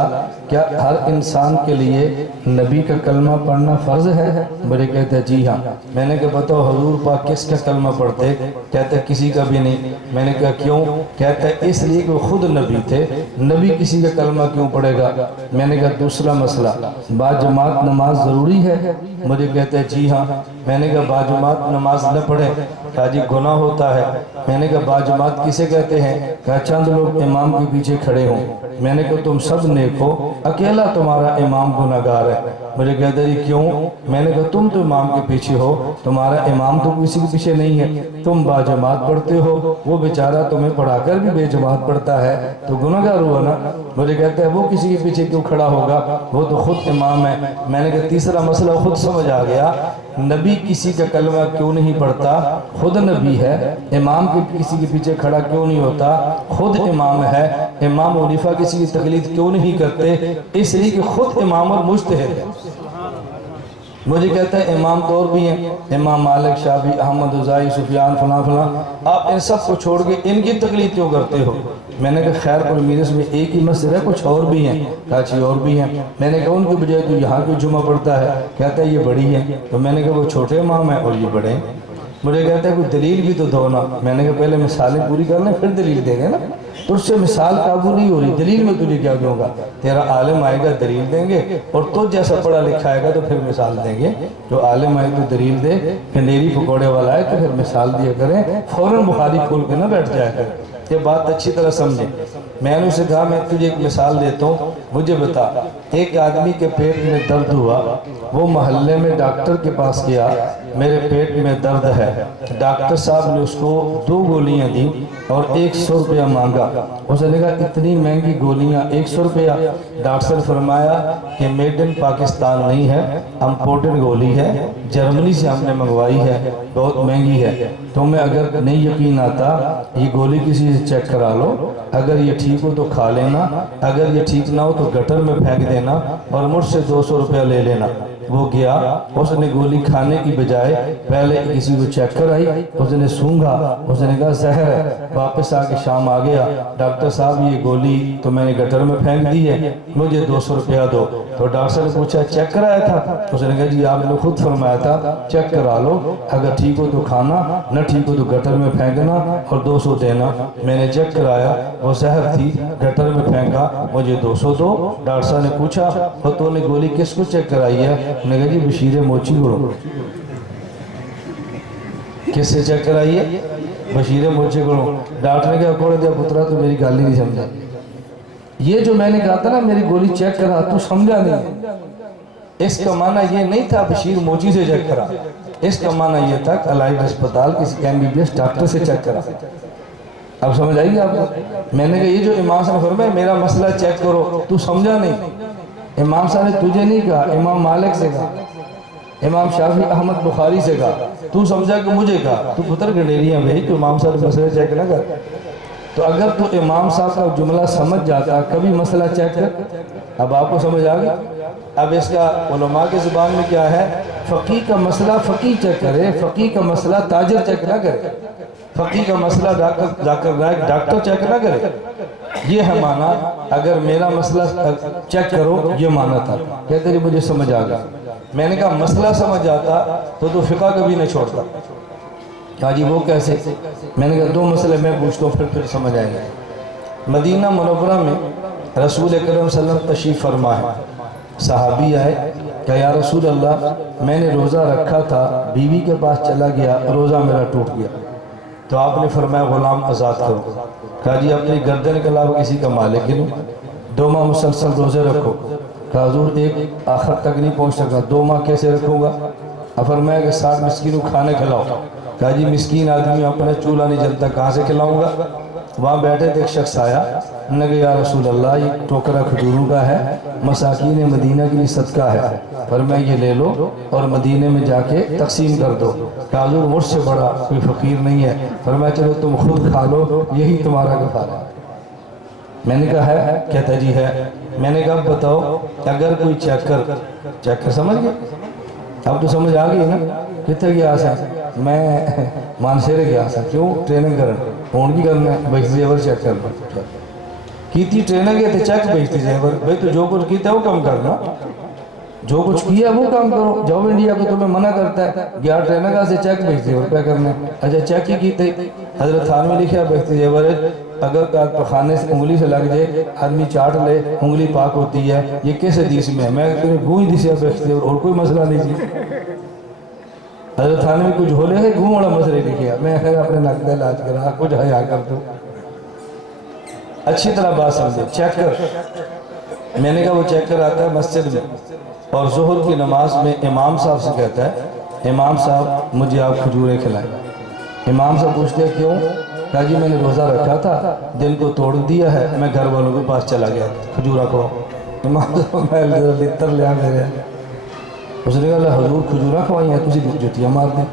کیا ہر انسان کے لیے نبی کا کلمہ پڑھنا فرض ہے؟ مجھے کہتے جی ہاں۔ میں نے کہا بتاؤ حضور پاک کس کا کلمہ پڑھتے؟ کہتے کسی کا بھی نہیں۔ میں نے کہا کیوں؟ کہتا ہے اس لیے کہ وہ خود نبی تھے، نبی کسی کا کلمہ کیوں پڑھے گا؟ میں نے کہا دوسرا مسئلہ، باجماعت نماز ضروری ہے؟ مجھے کہتے ہیں جی ہاں۔ میں نے کہا باجماعت نماز نہ پڑھے کہا جی گناہ ہوتا ہے۔ میں نے کہا باجماعت کسے کہتے ہیں؟ کہا چند لوگ امام کے پیچھے کھڑے ہوں۔ میں نے کہا تم سب نیک ہو، اکیلا تمہارا امام گناہگار ہے۔ مجھے کہتے جی کیوں؟ میں نے کہا تم تو امام کے پیچھے ہو، تمہارا امام تو کسی کے پیچھے نہیں ہے، تم باجماعت پڑھتے ہو، وہ بیچارہ تمہیں پڑھا کر بھی بے جماعت پڑھتا ہے تو گناہگار ہوا نا۔ مجھے کہتا ہے وہ کسی کے پیچھے کیوں کھڑا ہوگا، وہ تو خود امام ہے۔ میں نے کہا تیسرا مسئلہ خود سمجھ آ گیا، نبی کسی کا کلمہ کیوں نہیں پڑھتا؟ خود نبی ہے۔ امام کے کسی کے پیچھے کھڑا کیوں نہیں ہوتا؟ خود امام ہے۔ امام حنیفہ کسی کی تقلید کیوں نہیں کرتے؟ اس لیے کہ خود امام اور مجتہد ہے۔ مجھے کہتا ہے امام تو اور بھی ہیں، امام مالک، شافعی، احمد، اوزاعی، سفیان، فلاں فلاں، آپ ان سب کو چھوڑ کے ان کی تقلید کیوں کرتے ہو؟ میں نے کہا خیر پر میرے میں ایک ہی مسجد ہے، کچھ اور بھی ہیں۔ کہا اور بھی ہیں۔ میں نے کہا ان کی بجائے تو یہاں کی جمعہ پڑھتا ہے؟ کہتا ہے یہ بڑی ہے۔ تو میں نے کہا وہ چھوٹے امام ہیں اور یہ بڑے ہیں۔ مجھے کہتا ہے کوئی دلیل بھی تو دو نا۔ میں نے کہا پہلے مثالیں پوری کر لیں پھر دلیل دیں گے نا، تو اس سے مثال قابو نہیں ہو رہی، دلیل میں تجھے کیا دوں گا؟ تیرا عالم آئے گا دلیل دیں گے، اور تو جیسا پڑھا لکھا آئے گا تو پھر مثال دیں گے۔ جو عالم آئے تو دلیل دے، پھنیری پکوڑے والا آئے تو پھر مثال دیا کریں، فوراً بخاری کھول کے نہ بیٹھ جایا کریں۔ یہ بات اچھی طرح سمجھیں۔ میں نے اسے کہا میں تجھے ایک مثال دیتا ہوں، مجھے بتا، ایک آدمی کے پیٹ میں درد ہوا، وہ محلے میں ڈاکٹر کے پاس گیا، میرے پیٹ میں درد ہے۔ ڈاکٹر صاحب نے اس کو 2 گولیاں دیں اور 100 روپیہ مانگا۔ اس نے کہا اتنی مہنگی گولیاں 100 روپیہ؟ ڈاکٹر نے فرمایا کہ میڈ ان پاکستان نہیں ہے، امپورٹڈ گولی ہے، جرمنی سے ہم نے منگوائی ہے، بہت مہنگی ہے۔ تمہیں اگر نہیں یقین آتا یہ گولی کسی سے چیک کرا لو، اگر یہ ٹھیک ہو تو کھا لینا، اگر یہ ٹھیک نہ ہو تو گٹر میں پھینک دینا اور مجھ سے 200 روپیہ لے لینا۔ وہ گیا، اس نے گولی کھانے کی بجائے پہلے کسی کو چیک کرائی، اس نے سونگا، اس نے کہا زہر ہے۔ واپس آ کے شام آ گیا، ڈاکٹر صاحب یہ گولی تو میں نے گٹر میں پھینک دی ہے، مجھے 200 روپیہ دو۔ تو ڈاکٹر نے پوچھا چیک کرایا تھا؟ اس نے کہا جی آپ نے خود فرمایا تھا چیک کرا لو، اگر ٹھیک ہو تو کھانا، نہ ٹھیک ہو تو گٹر میں پھینکنا اور 200 دینا۔ میں نے چیک کرایا، وہ زہر تھی، گٹر میں پھینکا، مجھے 200 دو۔ ڈاکٹر صاحب نے پوچھا تو نے گولی کس کو چیک کرائی ہے؟ نے کہا جی بشیر موچی کو۔ کس سے چیک کرائی ہے؟ بشیر موچی کو۔ ڈاکٹر نے کہا کوڑے دیا پترا تو میری گال ہی نہیں سمجھا، یہ جو میں نے کہا تھا نا میری گولی چیک کرا تو سمجھا نہیں، اس کا معنی یہ نہیں تھا بشیر موچی سے چیک کرا، اس کا معنی یہ تھا کہ الائٹ ہسپتال کسی MBBS ڈاکٹر سے چیک کرا۔ اب سمجھ آئی گی آپ کو؟ میں نے کہا یہ جو امام صاحب نے فرمایا میرا مسئلہ چیک کرو، تو سمجھا نہیں۔ امام صاحب نے تجھے نہیں کہا، امام مالک سے کہا، امام شافعی، احمد، بخاری سے کہا، تو سمجھا کہ مجھے کہا، تو پتر گنڈیریاں بھئی تو امام صاحب مسئلہ چیک نہ کر۔ تو اگر تو امام صاحب کا جملہ سمجھ جاتا کبھی مسئلہ چیک کر۔ اب آپ کو سمجھ آ گیا؟ اب اس کا علماء کے زبان میں کیا ہے؟ فقی کا مسئلہ فقی چیک کرے، فقی کا مسئلہ تاجر چیک نہ کرے، فقی کا مسئلہ ڈاکٹر چیک نہ کرے۔ یہ ہے معنی، اگر میرا مسئلہ چیک کرو یہ معنی تھا۔ کہتے ہیں مجھے سمجھ آ گیا۔ میں نے کہا مسئلہ سمجھ آتا تو فقہ کبھی نہ چھوڑتا۔ کہا جی وہ کیسے؟ میں نے کہا 2 مسئلے میں پوچھتا ہوں پھر سمجھ آئیں گے۔ مدینہ منورہ میں رسول اکرم صلی اللہ علیہ وسلم تشریف فرما ہے، صحابی آئے کہ یا رسول اللہ میں نے روزہ رکھا تھا، بیوی کے پاس چلا گیا، روزہ میرا ٹوٹ گیا، تو آپ نے فرمایا غلام آزاد کرو۔ کہا جی اپنی گردن کے علاوہ کسی کا مالک ہی نہیں، 2 ماہ مسلسل روزے رکھو۔ کہا حضور ایک آخر تک نہیں پہنچ سکا، 2 ماہ کیسے رکھوں گا؟ اب فرمایا کہ 60 مسکینوں کھانے کھلاؤ۔ کہا جی مسکین آدمی اپنا چولہا نہیں جلتا کہاں سے کھلاؤں گا؟ وہاں بیٹھے تھے، ایک شخص آیا، انہوں نے کہا یا رسول اللہ یہ ٹوکرا کھجوروں کا ہے، مساکین مدینہ کے لیے صدقہ ہے، فرمایا یہ لے لو اور مدینے میں جا کے تقسیم کر دو۔ کہا حضور مجھ سے بڑا کوئی فقیر نہیں ہے، فرمایا چلو تم خود کھا لو، یہی تمہارا کفارہ ہے۔ میں نے کہا ہے؟ کہتا جی ہے۔ میں نے کہا بتاؤ اگر کوئی چیکر سمجھ گئے؟ اب تو سمجھ آ گئی نا؟ کتنے گیا سا میں مانسیرے گیا سا، کیوں؟ ٹریننگ کرنا فون کی کرنا ہے، بیچ زیور چیک کرنا کی تھی ٹریننگ ہے تو چیک بیچتی زیور بھائی، تو جو کچھ کیتا ہے وہ کم کرنا، جو کچھ کیا وہ کام کرو۔ جاب انڈیا کو تمہیں منع کرتا ہے گیا ٹریننگ سے چیک بیچ زیور پہ کرنا ہے، اچھا چیک ہی کیتے حضرت تھانوی لکھا بیچتی زیور اگر پخانے سے انگلی سے لگ جائے آدمی چاٹ لے انگلی پاک ہوتی ہے، یہ کس حدیث میں ہے؟ میں گوئی دیسیا بیچتی زیور اور کوئی مسئلہ نہیں جی۔ حضرت تھانوی کچھ جھولے ہے گھوم والا مسئلہ لکھیا، میں خیر اپنے نقد علاج کرا کچھ حیا کر دو۔ اچھی طرح بات سمجھے، چیکر میں نے کہا وہ چیکر آتا ہے مسجد میں اور ظہر کی نماز میں امام صاحب سے کہتا ہے امام صاحب مجھے آپ کھجوریں کھلائیں۔ امام صاحب پوچھتے ہیں کیوں؟ کہا جی میں نے روزہ رکھا تھا، دن کو توڑ دیا ہے، میں گھر والوں کے پاس چلا گیا، کھجورہ کھاؤ۔ امام صاحب میں لتر لیا میرے، اس نے کہا حضور کھجورہ کھوائی ہیں تجھے جوتیاں مار دیں۔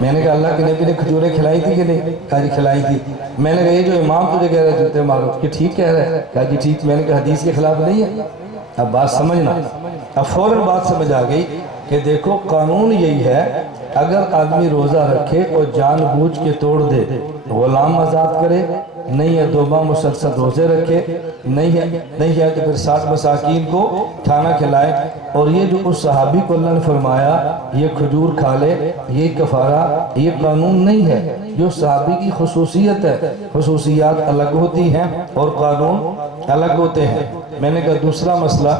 میں نے کہا اللہ کے نبی نے کھجوریں کھلائی تھی کہ نہیں؟ کہا جی کھلائی تھی۔ میں نے کہا یہ جو امام تجھے کہہ رہا ہے جوتے مارو کہ ٹھیک کہہ رہا ہے؟ کہا جی ٹھیک۔ میں نے کہا حدیث کے خلاف نہیں ہے؟ اب بات سمجھنا، اب فوراً بات سمجھ آ گئی کہ دیکھو قانون یہی ہے اگر آدمی روزہ رکھے اور جان بوجھ کے توڑ دے، غلام آزاد کرے، نہیں ہے 2 ماہ مسلسل روزے رکھے، نہیں ہے تو پھر 60 مساکین کو کھانا کھلائے۔ اور یہ جو اس صحابی کو اللہ نے فرمایا یہ کھجور کھا لے، یہ کفارہ، یہ قانون نہیں ہے، جو صحابی کی خصوصیت ہے۔ خصوصیات الگ ہوتی ہیں اور قانون الگ ہوتے ہیں۔ میں نے کہا دوسرا مسئلہ،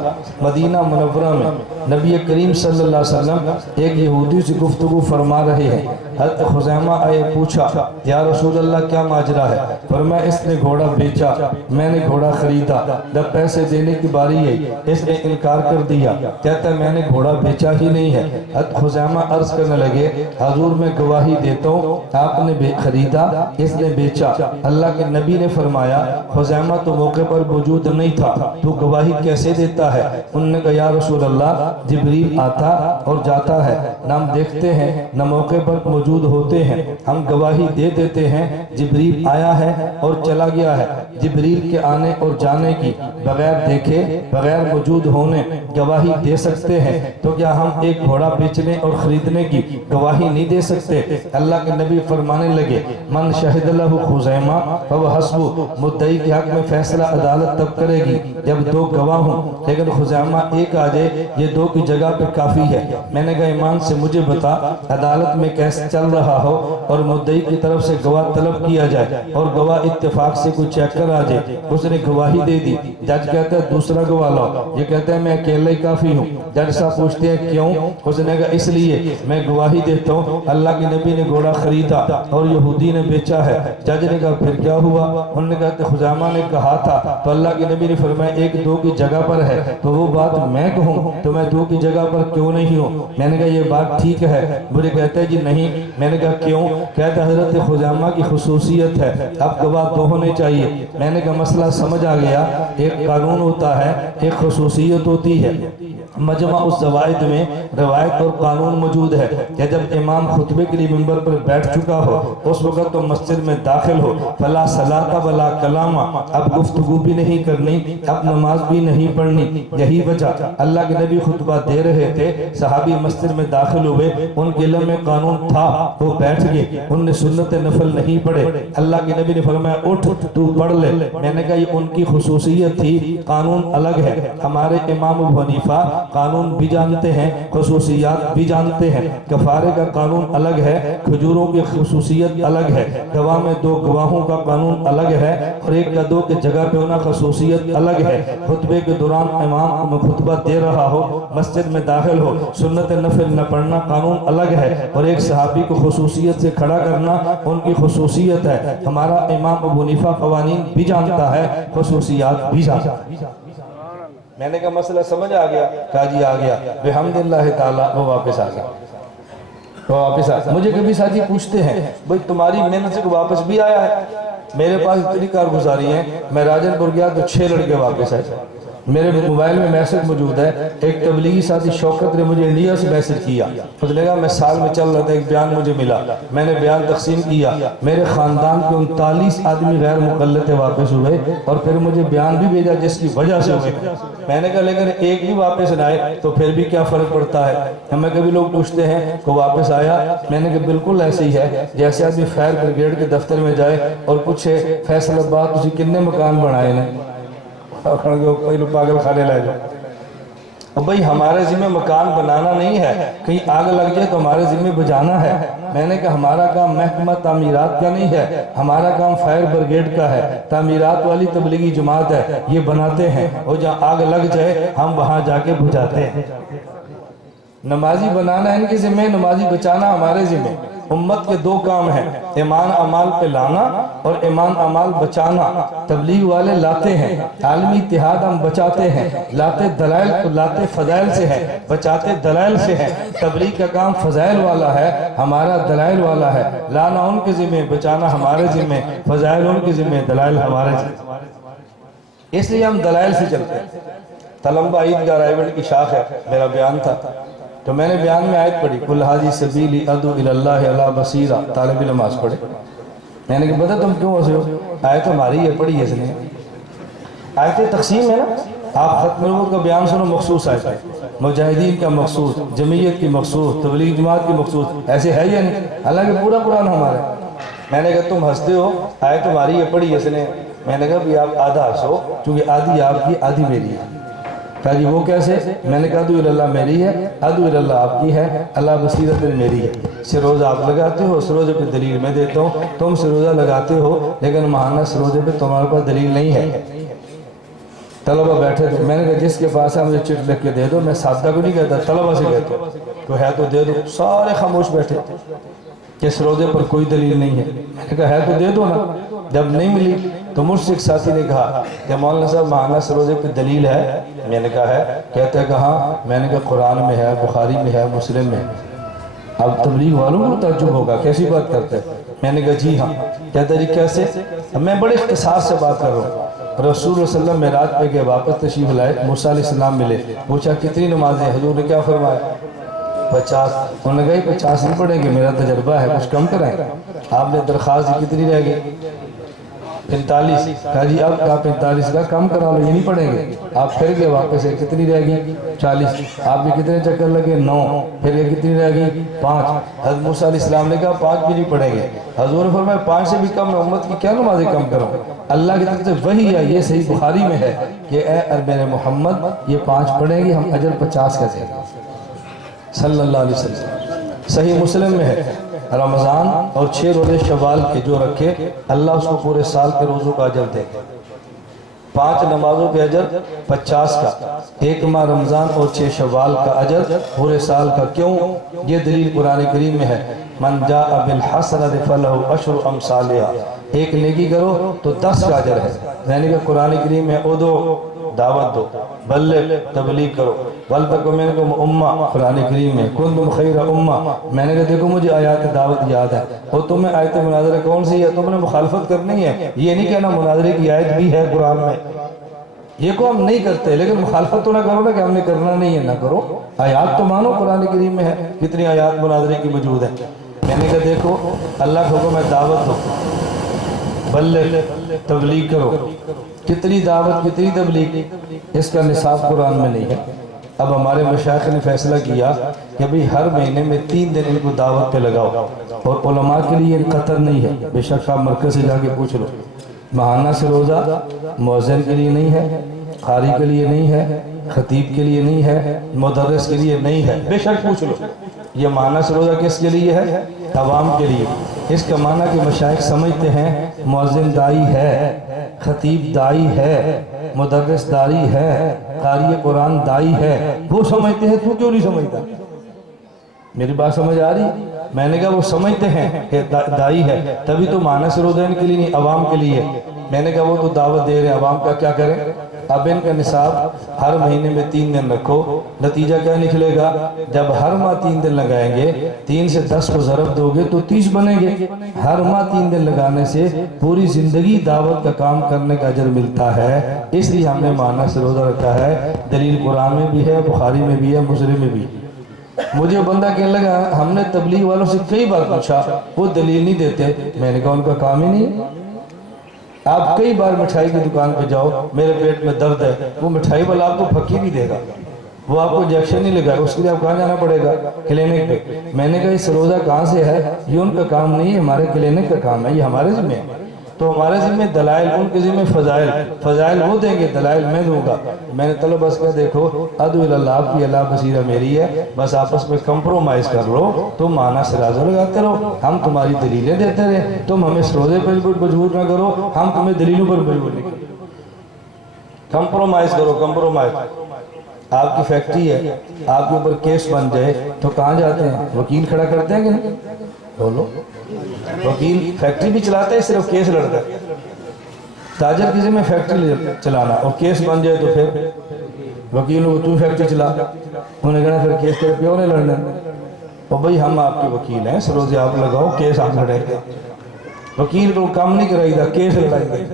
مدینہ منورہ میں نبی کریم صلی اللہ علیہ وسلم ایک یہودی سے گفتگو فرما رہے ہیں، حضرت خزیمہ آئے پوچھا یا رسول اللہ کیا ماجرا ہے؟ فرمایا اس نے گھوڑا بیچا، میں نے گھوڑا خریدا، جب پیسے دینے کی باری ہے اس نے انکار کر دیا، کہتا ہے میں نے گھوڑا بیچا ہی نہیں ہے۔ حضرت خزیمہ عرض کرنے لگے حضور میں گواہی دیتا ہوں آپ نے خریدا، اس نے بیچا۔ اللہ کے نبی نے فرمایا خزیمہ تو موقع پر موجود نہیں تھا، تو گواہی کیسے دیتا ہے؟ انہوں نے کہا یا رسول اللہ جبریل آتا اور جاتا ہے، نہ ہم دیکھتے ہیں نہ موقع پر موجود ہوتے ہیں، ہم گواہی دے دیتے ہیں جبریل آیا ہے اور چلا گیا ہے۔ جبریل کے آنے اور جانے کی بغیر دیکھے بغیر موجود ہونے گواہی دے سکتے ہیں، تو کیا ہم ایک گھوڑا بیچنے اور خریدنے کی گواہی نہیں دے سکتے؟ اللہ کے نبی فرمانے لگے من شہد لہ خزیمہ فہو حسبہ، مدعی کے حق میں فیصلہ عدالت تب کرے گی جب 2 گواہ ہوں، لیکن خزیمہ ایک آ جائے یہ 2 کی جگہ پہ کافی ہے۔ میں نے کہا ایمان سے مجھے بتا عدالت میں کیس چل رہا ہو اور مدعی کی طرف سے گواہ طلب کیا جائے اور گواہ اتفاق سے کوئی چیک کر آ جائے، اس نے گواہی دے دی، جج کہتا ہے دوسرا گواہ لاؤ، یہ کہتا ہے میں اکیلے ہی کافی ہوں۔ جج صاحب پوچھتے ہیں کیوں؟ اس نے کہا اس لیے میں گواہی دیتا ہوں اللہ کے نبی نے گھوڑا خریدا اور یہودی نے بیچا ہے۔ جج نے کہا پھر کیا ہوا؟ انہوں نے کہا کہ خزیمہ نے کہا تھا تو اللہ کے نبی نے فرمایا 1-2 کی جگہ پر ہے تو وہ بات میں کہوں تو میں 2 کی جگہ پر کیوں نہیں ہوں؟ میں نے کہا یہ بات ٹھیک ہے، مجھے کہتا ہے جی نہیں۔ میں نے کہا کیوں؟ کہتا ہے حضرت خزیمہ کی خصوصیت ہے اب گواہ 2 ہونے چاہیے۔ میں نے کہا مسئلہ سمجھ آ گیا، ایک قانون ہوتا ہے ایک خصوصیت ہوتی ہے۔ مجمع الزوائد میں روایت اور قانون موجود ہے کہ جب امام خطبے کے لیے منبر پر بیٹھ چکا ہو اس وقت تو مسجد میں داخل ہو فلا صلاۃ ولا کلام، اب گفتگو بھی نہیں کرنی، اب نماز بھی نہیں پڑھنی۔ یہی وجہ اللہ کے نبی خطبہ دے رہے تھے، صحابی مسجد میں داخل ہوئے، ان کے علم میں قانون تھا، وہ بیٹھ گئے، ان نے سنت نفل نہیں پڑھے۔ اللہ کے نبی نے فرمایا اٹھ تو پڑھ لے۔ میں نے کہا یہ ان کی خصوصیت تھی، قانون الگ ہے۔ ہمارے امام ابو حنیفہ قانون بھی جانتے ہیں، خصوصیات بھی جانتے ہیں۔ کفارے کا قانون الگ ہے، کھجوروں کی خصوصیت الگ ہے، گواہ میں 2 گواہوں کا قانون الگ ہے اور 1 یا 2 کی جگہ پہ ہونا خصوصیت الگ ہے۔ خطبے کے دوران امام خطبہ دے رہا ہو، مسجد میں داخل ہو، سنت نفل نہ پڑھنا قانون الگ ہے اور ایک صحابی کو خصوصیت سے کھڑا کرنا ان کی خصوصیت ہے۔ ہمارا امام ابو حنیفہ قوانین بھی جانتا ہے، خصوصیات بھی جانتا ہے۔ میں نے کہا مسئلہ سمجھ آ گیا؟ کہا جی آ گیا، بحمد اللہ تعالیٰ وہ واپس آ گیا۔ تو واپس آیا. مجھے کبھی ساتھی پوچھتے ہیں بھئی تمہاری محنت سے واپس بھی آیا ہے؟ میرے پاس اتنی کارگزاری ہیں، میں راجن پور گیا تو 6 لڑکے واپس آئے. میرے موبائل میں میسج موجود ہے، ایک تبلیغی ساتھی شوکت نے مجھے انڈیا سے میسج کیا. اس نے کہا میں سال میں چل رہا تھا، ایک بیان مجھے ملا، میں نے بیان تقسیم کیا، میرے خاندان کے 39 آدمی غیر مقلد واپس ہوئے اور پھر مجھے بیان بھی بھیجا جس کی وجہ سے ہوئے. میں نے کہا لیکن ایک بھی واپس نہ آئے تو پھر بھی کیا فرق پڑتا ہے؟ ہمیں کبھی لوگ پوچھتے ہیں کہ واپس آیا؟ میں نے کہا بالکل ایسے ہی ہے جیسے آدمی فائر بریگیڈ کے دفتر میں جائے اور پوچھے فیصل آباد تسی کتنے مکان بنائے نے؟ پاگل خانے لے جاؤ. اب بھئی ہمارے ذمہ مکان بنانا نہیں ہے، کہیں آگ لگ جائے تو ہمارے ذمہ بجانا ہے. میں نے کہا ہمارا کام محکمہ تعمیرات کا نہیں ہے، ہمارا کام فائر بریگیڈ کا ہے. تعمیرات والی تبلیغی جماعت ہے، یہ بناتے ہیں اور جہاں آگ لگ جائے ہم وہاں جا کے بجھاتے ہیں. نمازی بنانا ان کے ذمہ، نمازی بچانا ہمارے ذمہ. امت کے 2 کام ہیں، ایمان اعمال پہ لانا اور ایمان اعمال بچانا. تبلیغ والے لاتے ہیں، عالمی اتحاد ہم بچاتے ہیں. لاتے دلائل تو لاتے فضائل سے ہے، بچاتے دلائل سے ہے. تبلیغ کا کام فضائل والا ہے، ہمارا دلائل والا ہے. لانا ان کے ذمہ، بچانا ہمارے ذمہ. فضائل ان کے ذمہ، دلائل ہمارے ذمہ. اس لیے ہم دلائل سے چلتے ہیں. تلمبہ عیدگاہ رائیوڈ کی شاخ ہے، میرا بیان تھا تو میں نے بیان میں آیت پڑھی قُلْ هَذِهِ سَبِيلِي أَدْعُو إِلَى اللَّهِ عَلَى بَصِيرَةٍ. طالب نماز پڑھے. میں نے کہا پتہ تم کیوں ہنسے ہو؟ آیت ہماری ہے، پڑھی ہے اس نے. آیت تقسیم ہے نا. آپ ختم نبوت کا بیان سنو، مخصوص آیت ہے، مجاہدین کا مخصوص، جمعیت کی مخصوص، تبلیغ جماعت کی مخصوص. ایسے ہے یا نہیں؟ حالانکہ پورا قرآن ہمارا ہے. میں نے کہا تم ہنستے ہو، آیت ہماری ہے، پڑھی ہے اس نے. میں نے کہا بھی آپ آدھا ہنسو چونکہ آدھی آپ کی آدھی میری ہے. کہا جی وہ کیسے؟ میں نے کہا ادعو الی اللہ میری ہے، ادعو الی اللہ آپ کی ہے، اللہ بصیرت میری ہے. سروزہ آپ لگاتے ہو، سروزے پہ دلیل میں دیتا ہوں. تم سروزہ لگاتے ہو لیکن ماہانہ سروزے پہ تمہارے پاس دلیل نہیں ہے. طلبہ بیٹھے تھے، میں نے کہا جس کے پاس ہے مجھے چٹ لکھ کے دے دو. میں سادہ کو نہیں کہتا، طلبہ سے کہتا ہوں تو ہے تو دے دو. سارے خاموش بیٹھے کہ اس روزے پر کوئی دلیل نہیں ہے. میں نے کہا ہے تو دے دو نا. جب نہیں ملی تو مجھ سے ایک ساتھی نے کہا کہ مولانا صاحب ماہانہ سروزے پہ دلیل ہے؟ میں نے کہا ہے. کہتے ہیں کہاں؟ میں نے کہا قرآن میں ہے، بخاری میں ہے، مسلم میں ہے. اب تبلیغ والوں کو تعجب ہوگا کیسی بات کرتے ہیں. میں نے کہا جی ہاں. کہتے جی کیسے؟ اب میں بڑے اختصار سے بات کر رہا ہوں. رسول اللہ صلی اللہ علیہ وسلم معراج پہ گئے، واپس تشریف لائے، موسیٰ علیہ السلام ملے، پوچھا کتنی نمازیں؟ حضور نے کیا فرمایا؟ 50. انہوں نے کہا 50 نہیں پڑھیں گے، میرا تجربہ ہے، کچھ کم کرائیں. آپ نے درخواست دی کتنی رہ گئی؟ 45. کہا جی اب کہا 45 کا کم کرا لو، یہ نہیں پڑھیں گے. آپ پھر گئے واپس سے، کتنی رہ گئی؟ 40. آپ کے کتنے چکر لگے؟ 9. پھر یہ کتنی رہ گئی؟ 5. حضرت موسیٰ علیہ السلام نے کہا 5 بھی نہیں پڑھیں گے. حضور نے فرمایا 5 سے بھی کم، میں امت کی کیا نمازیں کم کروں؟ اللہ کی طرف سے وحی ہے، یہ صحیح بخاری میں ہے کہ اے میرے محمد یہ 5 پڑھیں گے، ہم اجر 50 کا دیں گے. صلی اللہ علیہ وسلم. صحیح مسلم میں ہے رمضان اور 6 روزے شوال کے جو رکھے اللہ اس کو پورے سال کے روزوں کا اجر دے. 5 نمازوں کے اجر 50 کا، 1 ماہ رمضان اور 6 شوال کا اجر پورے سال کا. کیوں؟ یہ دلیل قرآن کریم میں ہے. من جاء بالحسنۃ فلہ عشر امثالہا. ایک نیکی کرو تو 10 کا اجر ہے. میں نے کہا قرآن کریم میں ادعو دعوت دو، بلغ تبلیغ کرو، وَلْتَكُن مِّنكُمْ أُمَّةٌ قرآن کریم میں كُنتُمْ خَيْرَ أُمَّةٍ. میں نے کہا دیکھو مجھے آیات دعوت یاد ہے اور تمہیں آیت مناظرہ کون سی ہے؟ تم نے مخالفت کرنی ہے. یہ نہیں کہنا مناظرے کی آیت بھی ہے قرآن میں، یہ کو ہم نہیں کرتے لیکن مخالفت تو نہ کرو نا کہ ہم نے کرنا نہیں ہے. نہ کرو، آیات تو مانو قرآن کریم میں ہے. کتنی آیات مناظرے کی موجود ہے. میں نے کہا دیکھو اللہ کا حکم ہے دعوت دو، بلغ تبلیغ کرو. کتنی دعوت کتنی تبلیغ، اس کا نصاب قرآن میں نہیں ہے. اب ہمارے مشائخ نے فیصلہ کیا کہ بھئی ہر مہینے میں 3 دن ان کو دعوت پہ لگاؤ. اور علماء کے لیے قطر نہیں ہے، بے شک آپ مرکز سے جا کے پوچھ لو. ماہانہ سے روزہ مؤذن کے لیے نہیں ہے، قاری کے لیے نہیں ہے، خطیب کے لیے نہیں ہے، مدرس کے لیے نہیں ہے. بے شک پوچھ لو. یہ ماہانہ سے روزہ کس کے لیے ہے؟ عوام کے لیے. اس کا معنی کہ مشائخ سمجھتے ہیں مؤذن دائی ہے، خطیب دائی ہے، مدرس دائی ہے، قاری قرآن دائی ہے. وہ سمجھتے ہیں، تو کیوں نہیں سمجھتا؟ میری بات سمجھ آ رہی؟ میں نے کہا وہ سمجھتے ہیں کہ دائی ہے، تبھی تو ماہانہ سے روزہ ان کے لیے نہیں، عوام کے لیے. میں نے کہا وہ تو دعوت دے رہے ہیں، عوام کا کیا کریں؟ اب ان کا نصاب ہر مہینے میں 3 دن رکھو، نتیجہ کیا نکلے گا؟ جب ہر ماہ 3 دن لگائیں گے، 3 سے 10 کو ضرب دو گے تو 30 بنیں گے۔ ہر ماہ 3 دن لگانے سے پوری زندگی دعوت کا کام کرنے کا اجر ملتا ہے۔ اس لیے ہم نے ماہانہ سے روزہ رکھا ہے۔ دلیل قرآن میں بھی ہے، بخاری میں بھی ہے، مسلم میں بھی ہے۔ مجھے بندہ کہنے لگا ہم نے تبلیغ والوں سے کئی بار پوچھا، وہ دلیل نہیں دیتے۔ میں نے کہا ان کا کام ہی نہیں ہے۔ آپ کئی بار مٹھائی کی دکان پہ جاؤ، میرے پیٹ میں درد ہے، وہ مٹھائی والا آپ کو پھکی نہیں دے گا، وہ آپ کو انجیکشن نہیں لگائے، اس کے لیے آپ کہاں جانا پڑے گا؟ کلینک پہ۔ میں نے کہا اس روزہ کہاں سے ہے؟ یہ ان کا کام نہیں ہے، ہمارے کلینک کا کام ہے، یہ ہمارے ذمہ ہے۔ تو ہمارے ذمہ دلائل، ان کے ذمہ فضائل۔ فضائل وہ دیں گے، دلائل میں دوں گا۔ میں نے طلب بس کہا دیکھو ادعو اللہ، آپ کی اللہ بصیرہ میری ہے، بس آپس میں کمپرومائز کر لو، تم ماہانہ سے روزہ لگاتے رہو، ہم تمہاری دلیلیں دیتے رہے، تم ہمیں اس روزے پر مجبور نہ کرو، ہم تمہیں دلیلوں پر مجبور نہیں کرو۔ کمپرومائز کرو، کمپرومائز۔ آپ کی فیکٹری ہے، آپ کے اوپر کیس بن جائے تو کہاں جاتے ہیں؟ وکیل کھڑا کرتے ہیں کہ نہیں؟ بولو، وکیل فیکٹری بھی چلاتے ہیں، صرف کیس لڑتا ہے۔ تاجر کسی میں فیکٹری چلانا اور کیس بن جائے تو پھر وکیل کو تو فیکٹری چلا، انہوں نے کہنا پھر کیس تیرے پیو نے لڑنا۔ اور بھئی ہم آپ کے وکیل ہیں، سروزے آپ لگاؤ، کیس آپ لڑیں گے۔ وکیل کو کام نہیں کرائی دا، کیس لڑائیں گے۔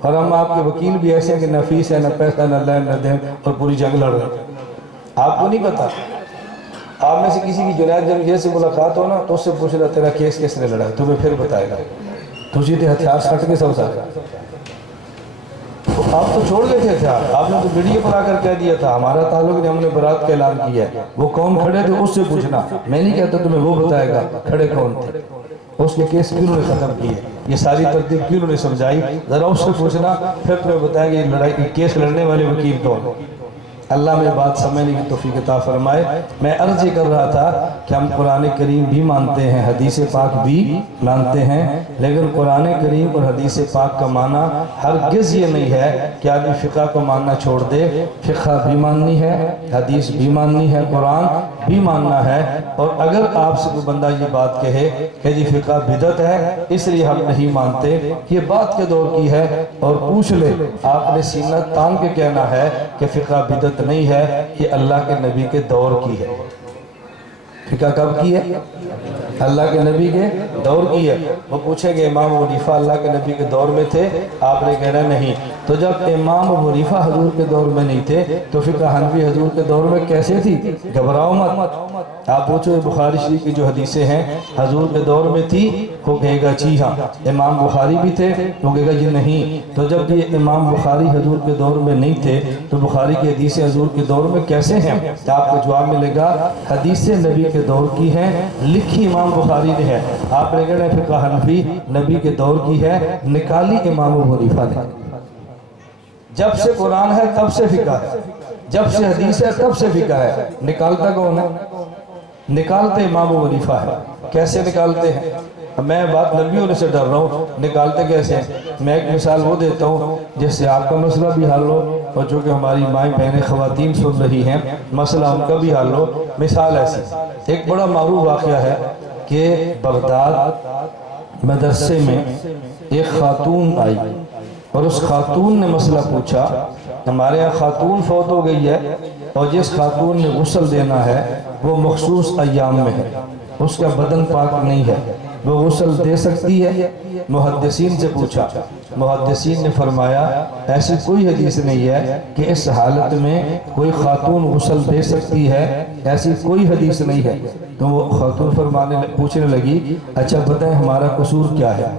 اور ہم آپ کے وکیل بھی ایسے ہیں کہ نہ فیس ہے، نہ پیسہ، نہ لین نہ دین، اور پوری جنگ لڑ رہے ہیں۔ آپ کو نہیں پتا، آپ میں سے کسی کی جنید جنگیز سے ملاقات ہو نا تو اس سے پوچھ رہا تیرا کیس کس نے لڑا ہے، تمہیں پھر بتائے گا۔ تجھے تے ہتھیار سٹ کے سب ساتھ، آپ تو چھوڑ گئے تھے ہتھیار، آپ نے تو ویڈیو پر آ کر کہہ دیا تھا ہمارا تعلق نہیں، ہم نے برات کا اعلان کیا ہے۔ وہ کون کھڑے تھے اس سے پوچھنا، میں نہیں کہتا تمہیں، وہ بتائے گا کھڑے کون تھے، اس کے کیس کیوں نے ختم کیے، یہ ساری ترتیب کیوں نے سمجھائی، ذرا اس سے پوچھنا، پھر تمہیں بتائیں گے یہ لڑائی کیس لڑنے والے وکیل کون۔ اللہ میں بات سمجھنے کی توفیق عطا فرمائے۔ میں عرض یہ کر رہا تھا کہ ہم قرآن کریم بھی مانتے ہیں، حدیث پاک بھی مانتے ہیں، لیکن قرآن کریم اور حدیث پاک کا معنی ہرگز یہ نہیں ہے کہ آدمی فقہ کو ماننا چھوڑ دے۔ فقہ بھی ماننی ہے، حدیث بھی ماننی ہے، قرآن بھی ماننا ہے۔ اور اگر آپ سے کوئی بندہ یہ بات کہے کہ جی فقہ بدعت ہے اس لیے ہم نہیں مانتے، یہ بات کے دور کی ہے، اور پوچھ لے، آپ نے سینہ تان کے کہنا ہے کہ فقہ بدعت نہیں ہے، یہ اللہ کے نبی کے دور کی ہے۔ فقہ کب کی ہے؟ اللہ کے نبی کے دور کی ہے۔ وہ پوچھیں گے امام ابو حنیفہ اللہ کے نبی کے دور میں تھے؟ آپ نے کہنا نہیں۔ تو جب امام ابو حنیفہ حضور کے دور میں نہیں تھے تو فقہ حنفی حضور کے دور میں کیسے تھی؟ گھبراؤ مت، آپ پوچھو بخاری شریف کی جو حدیثیں ہیں حضور کے دور میں تھی، وہ کہے گا جی ہاں۔ امام بخاری بھی تھے، وہ کہے گا یہ نہیں۔ تو جب یہ امام بخاری حضور کے دور میں نہیں تھے تو بخاری کی حدیثیں حضور کے دور میں کیسے ہیں؟ آپ کو جواب ملے گا حدیث نبی کے دور کی ہیں، لکھی امام بخاری نے ہے۔ آپ نے کہنا فقہ حنفی نبی کے دور کی ہے، نکالی امام ابو حنیفہ نے۔ جب سے قرآن ہے تب سے فقہ ہے، جب سے حدیث ہے تب سے فقہ ہے۔ نکالتا کون ہے؟ نکالتے امام ابو حنیفہ ہے۔ کیسے نکالتے ہیں؟ میں بات لمبی ہونے سے ڈر رہا ہوں، نکالتے کیسے ہیں؟ میں ایک مثال وہ دیتا ہوں جس سے آپ کا مسئلہ بھی حل ہو، اور جو کہ ہماری مائیں بہنیں خواتین سن رہی ہیں مسئلہ ان کا بھی حل ہو۔ مثال ایسی، ایک بڑا معروف واقعہ ہے کہ بغداد مدرسے میں ایک خاتون آئی اور اس خاتون نے مسئلہ پوچھا، ہمارے یہاں خاتون فوت ہو گئی ہے اور جس خاتون نے غسل دینا ہے وہ مخصوص ایام میں ہے، اس کا بدن پاک نہیں ہے، وہ غسل دے سکتی ہے؟ محدثین سے پوچھا، محدثین نے فرمایا ایسی کوئی حدیث نہیں ہے کہ اس حالت میں کوئی خاتون غسل دے سکتی ہے، ایسی کوئی حدیث نہیں ہے۔ تو وہ خاتون پوچھنے لگی اچھا بتائیں ہمارا قصور کیا ہے؟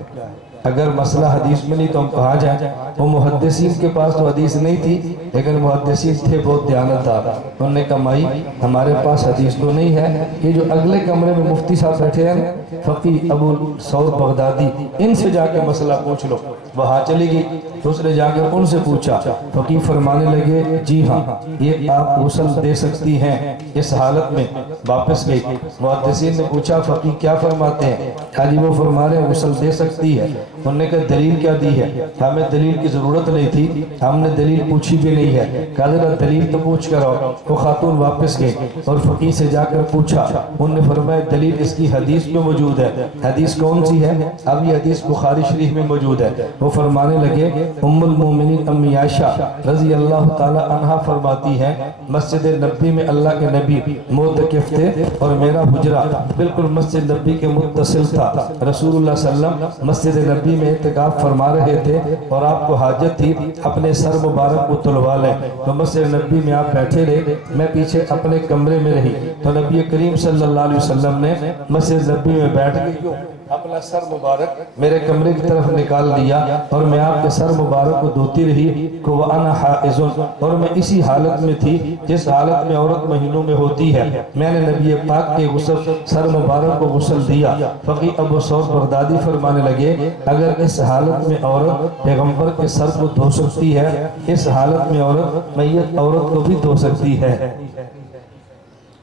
اگر مسئلہ حدیث میں نہیں تو ہم کہاں جائیں؟ وہ محدثین کے پاس تو حدیث نہیں تھی، لیکن محدثین تھے بہت دیانتدار، انہوں نے کہا مائی ہمارے پاس حدیث تو نہیں ہے، یہ جو اگلے کمرے میں مفتی صاحب بیٹھے ہیں فقی ابو سعود بغدادی، ان سے جا کے مسئلہ پوچھ لو۔ وہاں چلی گئی، اس نے جا کر ان سے پوچھا، فقی فرمانے لگے جی ہاں یہ آپ غسل دے سکتی ہیں اس حالت میں۔ واپس گئی، محدثین نے پوچھا فقی کیا فرماتے ہیں؟ حاجی وہ فرما رہے ہیں غسل دے سکتی ہے۔ انہوں نے کہا دلیل کیا دی ہے؟ ہمیں دلیل کی ضرورت نہیں تھی، ہم نے دلیل پوچھی بھی نہیں ہے۔ کہا ذرا دلیل تو پوچھ کر آؤ۔ وہ خاتون واپس گئے اور فقیہ سے جا کر پوچھا، انہوں نے فرمایا دلیل اس کی حدیث میں موجود ہے۔ حدیث کون سی ہے؟ اب یہ حدیث بخاری شریف میں موجود ہے۔ وہ فرمانے لگے ام المومنین امی عائشہ رضی اللہ تعالی عنہ فرماتی ہے مسجد نبی میں اللہ کے نبی معتکف تھے اور میرا حجرہ بالکل مسجد نبی کے متصل تھا۔ رسول اللہ صلی اللہ علیہ وسلم مسجد نبی میں اعتکاف فرما رہے تھے اور آپ کو حاجت تھی اپنے سر مبارک کو تلوا لیں، تو مسجد نبی میں آپ بیٹھے رہے، میں پیچھے اپنے کمرے میں رہی، تو نبی کریم صلی اللہ علیہ وسلم نے مسجد نبی میں بیٹھ کے اپنا سر مبارک میرے کمرے کی طرف نکال دیا اور میں آپ کے سر مبارک کو دھوتی رہی کہ وَأَنَا حَائِزٌ، اور میں اسی حالت میں تھی جس حالت میں عورت مہینوں میں ہوتی ہے۔ میں نے نبی پاک کے غسل سر مبارک کو غسل دیا۔ فقیہ ابو ثور بغدادی فرمانے لگے اگر اس حالت میں عورت پیغمبر کے سر کو دھو سکتی ہے، اس حالت میں عورت میت عورت کو بھی دھو سکتی ہے۔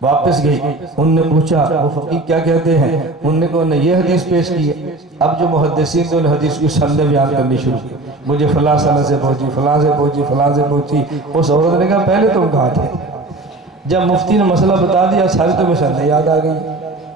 واپس گئی، ان نے پوچھا وہ فقیہ کیا کہتے ہیں؟ ان نے کہا یہ حدیث پیش کی ہے۔ اب جو محدثین تھے ان حدیث کی سندیں بیان کرنی شروع کی، مجھے فلاں سند سے پہنچی، فلاں سے پہنچی، فلاں سے پہنچی۔ اس عورت نے کہا پہلے تم کہاں تھے؟ جب مفتی نے مسئلہ بتا دیا ساری تمہیں سندیں یاد آ گئی۔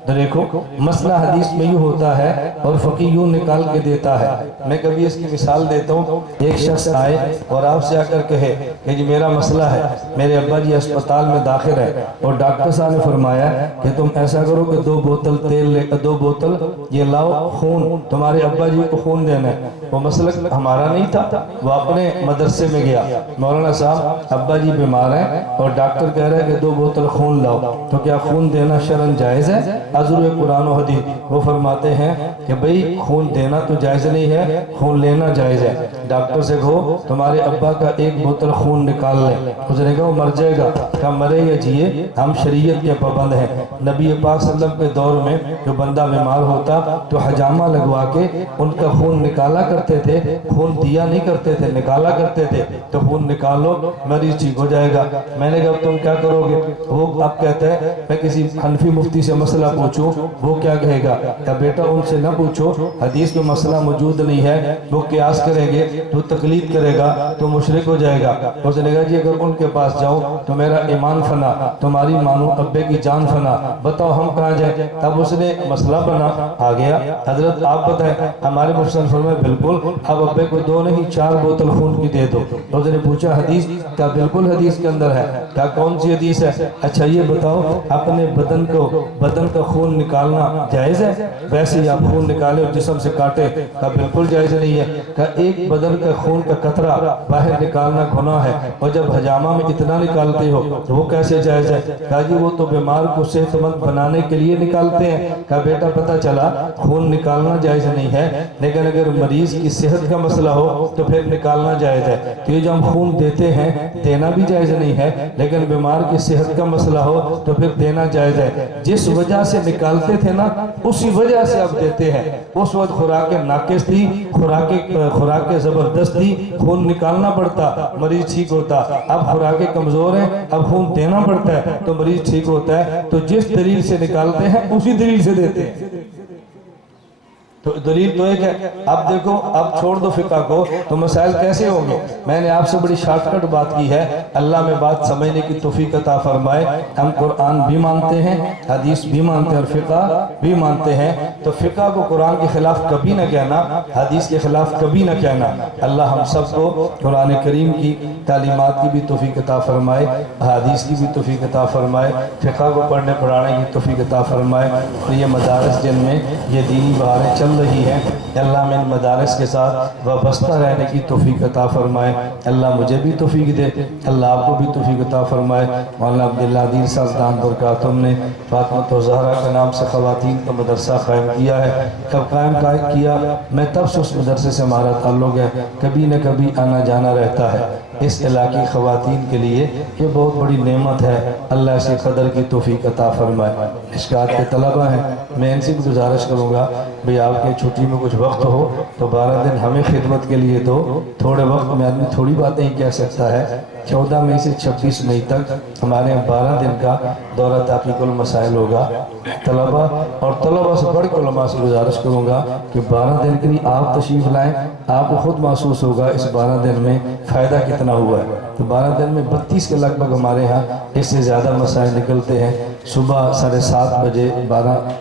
تو دیکھو مسئلہ حدیث میں یوں ہوتا ہے اور فقیہ یوں نکال کے دیتا ہے۔ میں کبھی اس کی مثال دیتا ہوں، ایک شخص آئے اور آپ سے آ کر کہے کہ جی میرا مسئلہ ہے، میرے ابا جی اسپتال میں داخل ہے اور ڈاکٹر صاحب نے فرمایا کہ تم ایسا کرو کہ 2 بوتل تیل لے 2 بوتل یہ لاؤ خون، تمہارے ابا جی کو خون دینا ہے۔ وہ مسئلہ ہمارا نہیں تھا، وہ اپنے مدرسے میں گیا، مولانا صاحب ابا جی بیمار ہیں اور ڈاکٹر کہہ رہے ہیں کہ 2 بوتل خون لاؤ، تو کیا خون دینا شرعاً جائز ہے؟ حضور قرآن و حدیث وہ فرماتے ہیں کہ بھئی خون دینا تو جائز نہیں ہے، خون لینا جائز ہے۔ ڈاکٹر سے کہو تمہارے ابا کا 1 بوتل خون نکال لیں۔ اس نے کہا وہ مر جائے گا، کہا مرے یا جیے ہم شریعت کے پابند ہیں۔ نبی پاک صلی اللہ علیہ وسلم کے دور میں جو بندہ بیمار ہوتا تو حجامہ لگوا کے ان کا خون نکالا کرتے تھے، خون دیا نہیں کرتے تھے، نکالا کرتے تھے، تو خون نکالو مریض ٹھیک ہو جائے گا۔ میں نے کہا تم کیا کرو گے؟ وہ اب کہتا ہے میں کسی حنفی مفتی سے مسئلہ پوچھوں وہ کیا کہے گا؟ کہ بیٹا ان سے نہ پوچھو، حدیث میں مسئلہ موجود نہیں ہے، وہ قیاس کریں گے تو تقلید کرے گا تو مشرک ہو جائے گا۔ اس نے کہا جی اگر ان کے پاس جاؤ تو میرا ایمان فنا، تمہاری مانو ابے کی جان فنا، بتاؤ ہم کہاں جائیں؟ اب اس نے مسئلہ بنا آ گیا، حضرت آپ بتائیں ہمارے مفتی فرمائے بالکل اب ابے کو 2 نہیں 4 بوتل خون کی دے دو۔ اس نے پوچھا حدیث؟ کہا بالکل حدیث کے اندر ہے۔ کہا کون سی حدیث ہے؟ اچھا یہ بتاؤ اپنے بدن کا خون نکالنا جائز ہے؟ ویسے ہی آپ خون نکالے اور جسم سے کاٹے؟ کہا بالکل جائز نہیں ہے۔ کہا ایک بدن کا خون کا قطرہ باہر نکالنا گناہ ہے اور جب حجامہ میں اتنا نکالتے ہو تو وہ کیسے جائز ہے؟ کہا جی وہ تو بیمار کو صحت مند بنانے کے لیے نکالتے ہیں۔ کہا بیٹا پتہ چلا خون نکالنا جائز نہیں ہے، لیکن اگر مریض کی صحت کا مسئلہ ہو تو پھر نکالنا جائز ہے۔ تو یہ جو ہم خون دیتے ہیں دینا بھی جائز نہیں ہے، لیکن بیمار کی صحت کا مسئلہ ہو تو پھر دینا جائز ہے۔ جس وجہ سے نکالتے تھے نا اسی وجہ سے اب دیتے ہیں۔ اس وقت خوراک ناقص تھی، خوراک زبردست تھی، خون نکالنا پڑتا مریض ٹھیک ہوتا۔ اب خوراک کمزور ہیں، اب خون دینا پڑتا ہے تو مریض ٹھیک ہوتا ہے۔ تو جس دلیل سے نکالتے ہیں اسی دلیل سے دیتے ہیں۔ تو دلیل تو ایک ہے۔ اب دیکھو اب چھوڑ دو فقہ کو تو مسائل کیسے ہوں گے؟ میں نے آپ سے بڑی شارٹ کٹ بات کی ہے، اللہ میں بات سمجھنے کی توفیق عطا فرمائے۔ ہم قرآن بھی مانتے ہیں، حدیث بھی مانتے ہیں اور فقہ بھی مانتے ہیں، تو فقہ کو قرآن کے خلاف کبھی نہ کہنا، حدیث کے خلاف کبھی نہ کہنا۔ اللہ ہم سب کو قرآن کریم کی تعلیمات کی بھی توفیق عطا فرمائے، حدیث کی بھی توفیق عطا فرمائے، فقہ کو پڑھنے پڑھانے کی توفیق عطا فرمائے۔ اور یہ مدارس جن میں یہ دینی بہاریں چل رہی ہیں، اللہ میں ان مدارس کے ساتھ وابستہ رہنے کی توفیق عطا فرمائے۔ اللہ مجھے بھی توفیق دے، اللہ آپ کو بھی توفیق عطا فرمائے۔ مولانا عبداللہ عدیل صاحب دان برکاتہم نے فاطمہ زہرا کے نام سے خواتین کا مدرسہ قائم کیا ہے۔ کب قائم کیا؟ میں تب سے اس مدرسے سے ہمارا تعلق ہے، کبھی نہ کبھی آنا جانا رہتا ہے۔ اس علاقے خواتین کے لیے یہ بہت بڑی نعمت ہے، اللہ اسے قدر کی توفیق عطا فرمائے۔ مشکات کے طلبہ ہیں، میں ان سے بھی گزارش کروں گا بھئی آپ کے چھٹی میں کچھ وقت ہو تو 12 دن ہمیں خدمت کے لیے دو۔ تھوڑے وقت میں آدمی تھوڑی باتیں ہی کہہ سکتا ہے۔ 14 مئی سے 26 مئی تک ہمارے 12 دن کا دورہ تحقیق المسائل ہوگا۔ طلبہ اور طلبہ سے بڑھ کے علماء سے گزارش کروں گا کہ 12 دن کے لیے آپ تشریف لائیں، آپ کو خود محسوس ہوگا اس 12 دن میں فائدہ کتنا ہوا ہے۔ تو 12 دن میں 32 کے لگ بھگ ہمارے ہاں اس سے زیادہ مسائل نکلتے ہیں۔ صبح 7:30 بجے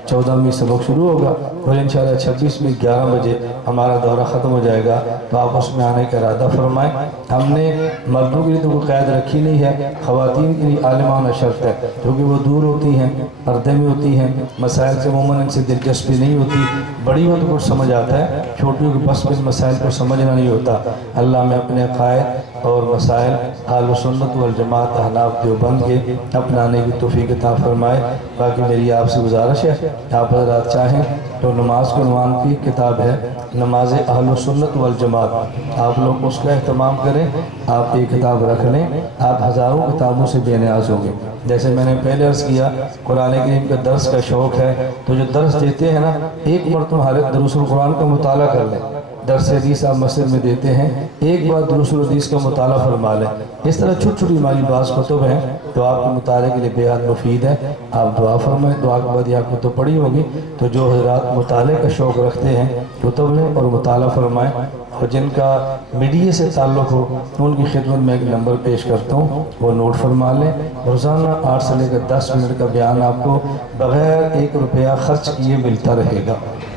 14ویں سبق شروع ہوگا، اور انشاءاللہ 26 میں 11 بجے ہمارا دورہ ختم ہو جائے گا، تو آپ اس میں آنے کا ارادہ فرمائیں۔ ہم نے مردوں کے لیے تو کوئی قید رکھی نہیں ہے، خواتین کے لیے عالمانہ شرط ہے، کیونکہ وہ دور ہوتی ہیں، پردے میں ہوتی ہیں، مسائل سے عموماً ان سے دلچسپی نہیں ہوتی، بڑی ہو تو کچھ سمجھ آتا ہے، چھوٹیوں کے بس میں مسائل کو سمجھنا نہیں ہوتا۔ اللہ میں اپنے عقائد اور مسائل اہل سنت والجماعت احناف دیوبند کے اپنانے کی توفیق عطا فرمائے۔ باقی میری آپ سے گزارش ہے، آپ حضرات چاہیں تو نماز کے عنوان کی کتاب ہے نماز اہل سنت والجماعت، آپ لوگ اس کا اہتمام کریں، آپ یہ کتاب رکھ لیں، آپ ہزاروں کتابوں سے بے نیاز ہوں گے۔ جیسے میں نے پہلے عرض کیا، قرآن کریم کا درس کا شوق ہے، تو جو درس دیتے ہیں نا، ایک مرتبہ حالت دروس القرآن کا مطالعہ کر لیں۔ درس حدیث آپ مسجد میں دیتے ہیں، ایک بار دروس الحدیث کا مطالعہ فرما لیں۔ اس طرح چھوٹی چھوٹی ہماری بعض کتب ہیں تو آپ کے مطالعے کے لیے بے حد مفید ہے، آپ دعا فرمائیں، دعا کے بعد یہ آپ کتب پڑھی ہوگی، تو جو حضرات مطالعے کا شوق رکھتے ہیں کتب لیں اور مطالعہ فرمائیں، اور جن کا میڈیا سے تعلق ہو ان کی خدمت میں ایک نمبر پیش کرتا ہوں، وہ نوٹ فرما لیں۔ روزانہ 8 سے لے کر 10 منٹ کا بیان آپ کو بغیر 1 روپیہ خرچ کیے ملتا رہے گا،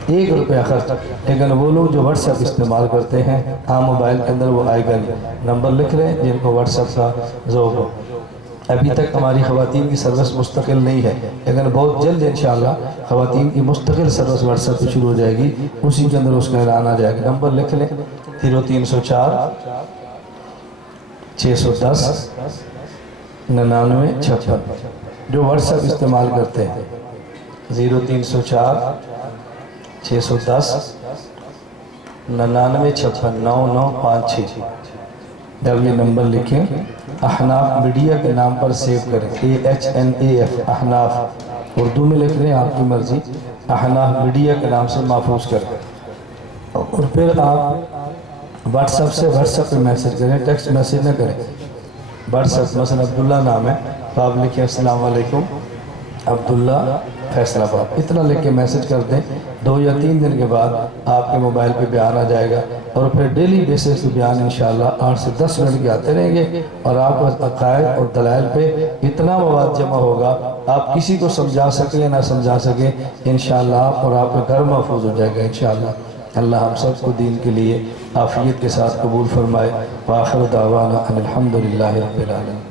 1 روپیہ خرچ۔ لیکن وہ لوگ جو واٹس ایپ استعمال کرتے ہیں، عام موبائل کے اندر وہ آئے گا نہیں، نمبر لکھ لیں جن کو واٹس ایپ کا ذوق ہو۔ ابھی تک ہماری خواتین کی سروس مستقل نہیں ہے، لیکن بہت جلد انشاءاللہ خواتین کی مستقل سروس واٹس ایپ پہ شروع ہو جائے گی، اسی کے اندر اس کا اعلان آ جائے گا۔ نمبر لکھ لیں 0304 610 9956، جو واٹس ایپ استعمال کرتے ہیں 0304 610 9956 9956۔ جب یہ نمبر لکھیں، احناف میڈیا کے نام پر سیو کریں، AHNAF، احناف اردو میں لکھ لیں، آپ کی مرضی، احناف میڈیا کے نام سے محفوظ کریں، اور پھر آپ واٹس ایپ سے پہ میسج کریں، ٹیکسٹ میسج نہ کریں۔ واٹس ایپ مثلا عبداللہ نام ہے تو آپ لکھیں السلام علیکم عبداللہ فیصل آباد، اتنا لکھ کے میسج کر دیں، 2 یا 3 دن کے بعد آپ کے موبائل پہ بیان آ جائے گا، اور پھر ڈیلی بیسس پہ بیان انشاءاللہ 8 سے 10 منٹ کے آتے رہیں گے، اور آپ کو عقائد اور دلائل پہ اتنا مواد جمع ہوگا، آپ کسی کو سمجھا سکیں یا نہ سمجھا سکیں انشاءاللہ، اور آپ کا گھر محفوظ ہو جائے گا انشاءاللہ۔ اللہ ہم سب کو دین کے لیے عافیت کے ساتھ قبول فرمائے۔ وآخر دعوانا ان الحمدللہ رب العالمین۔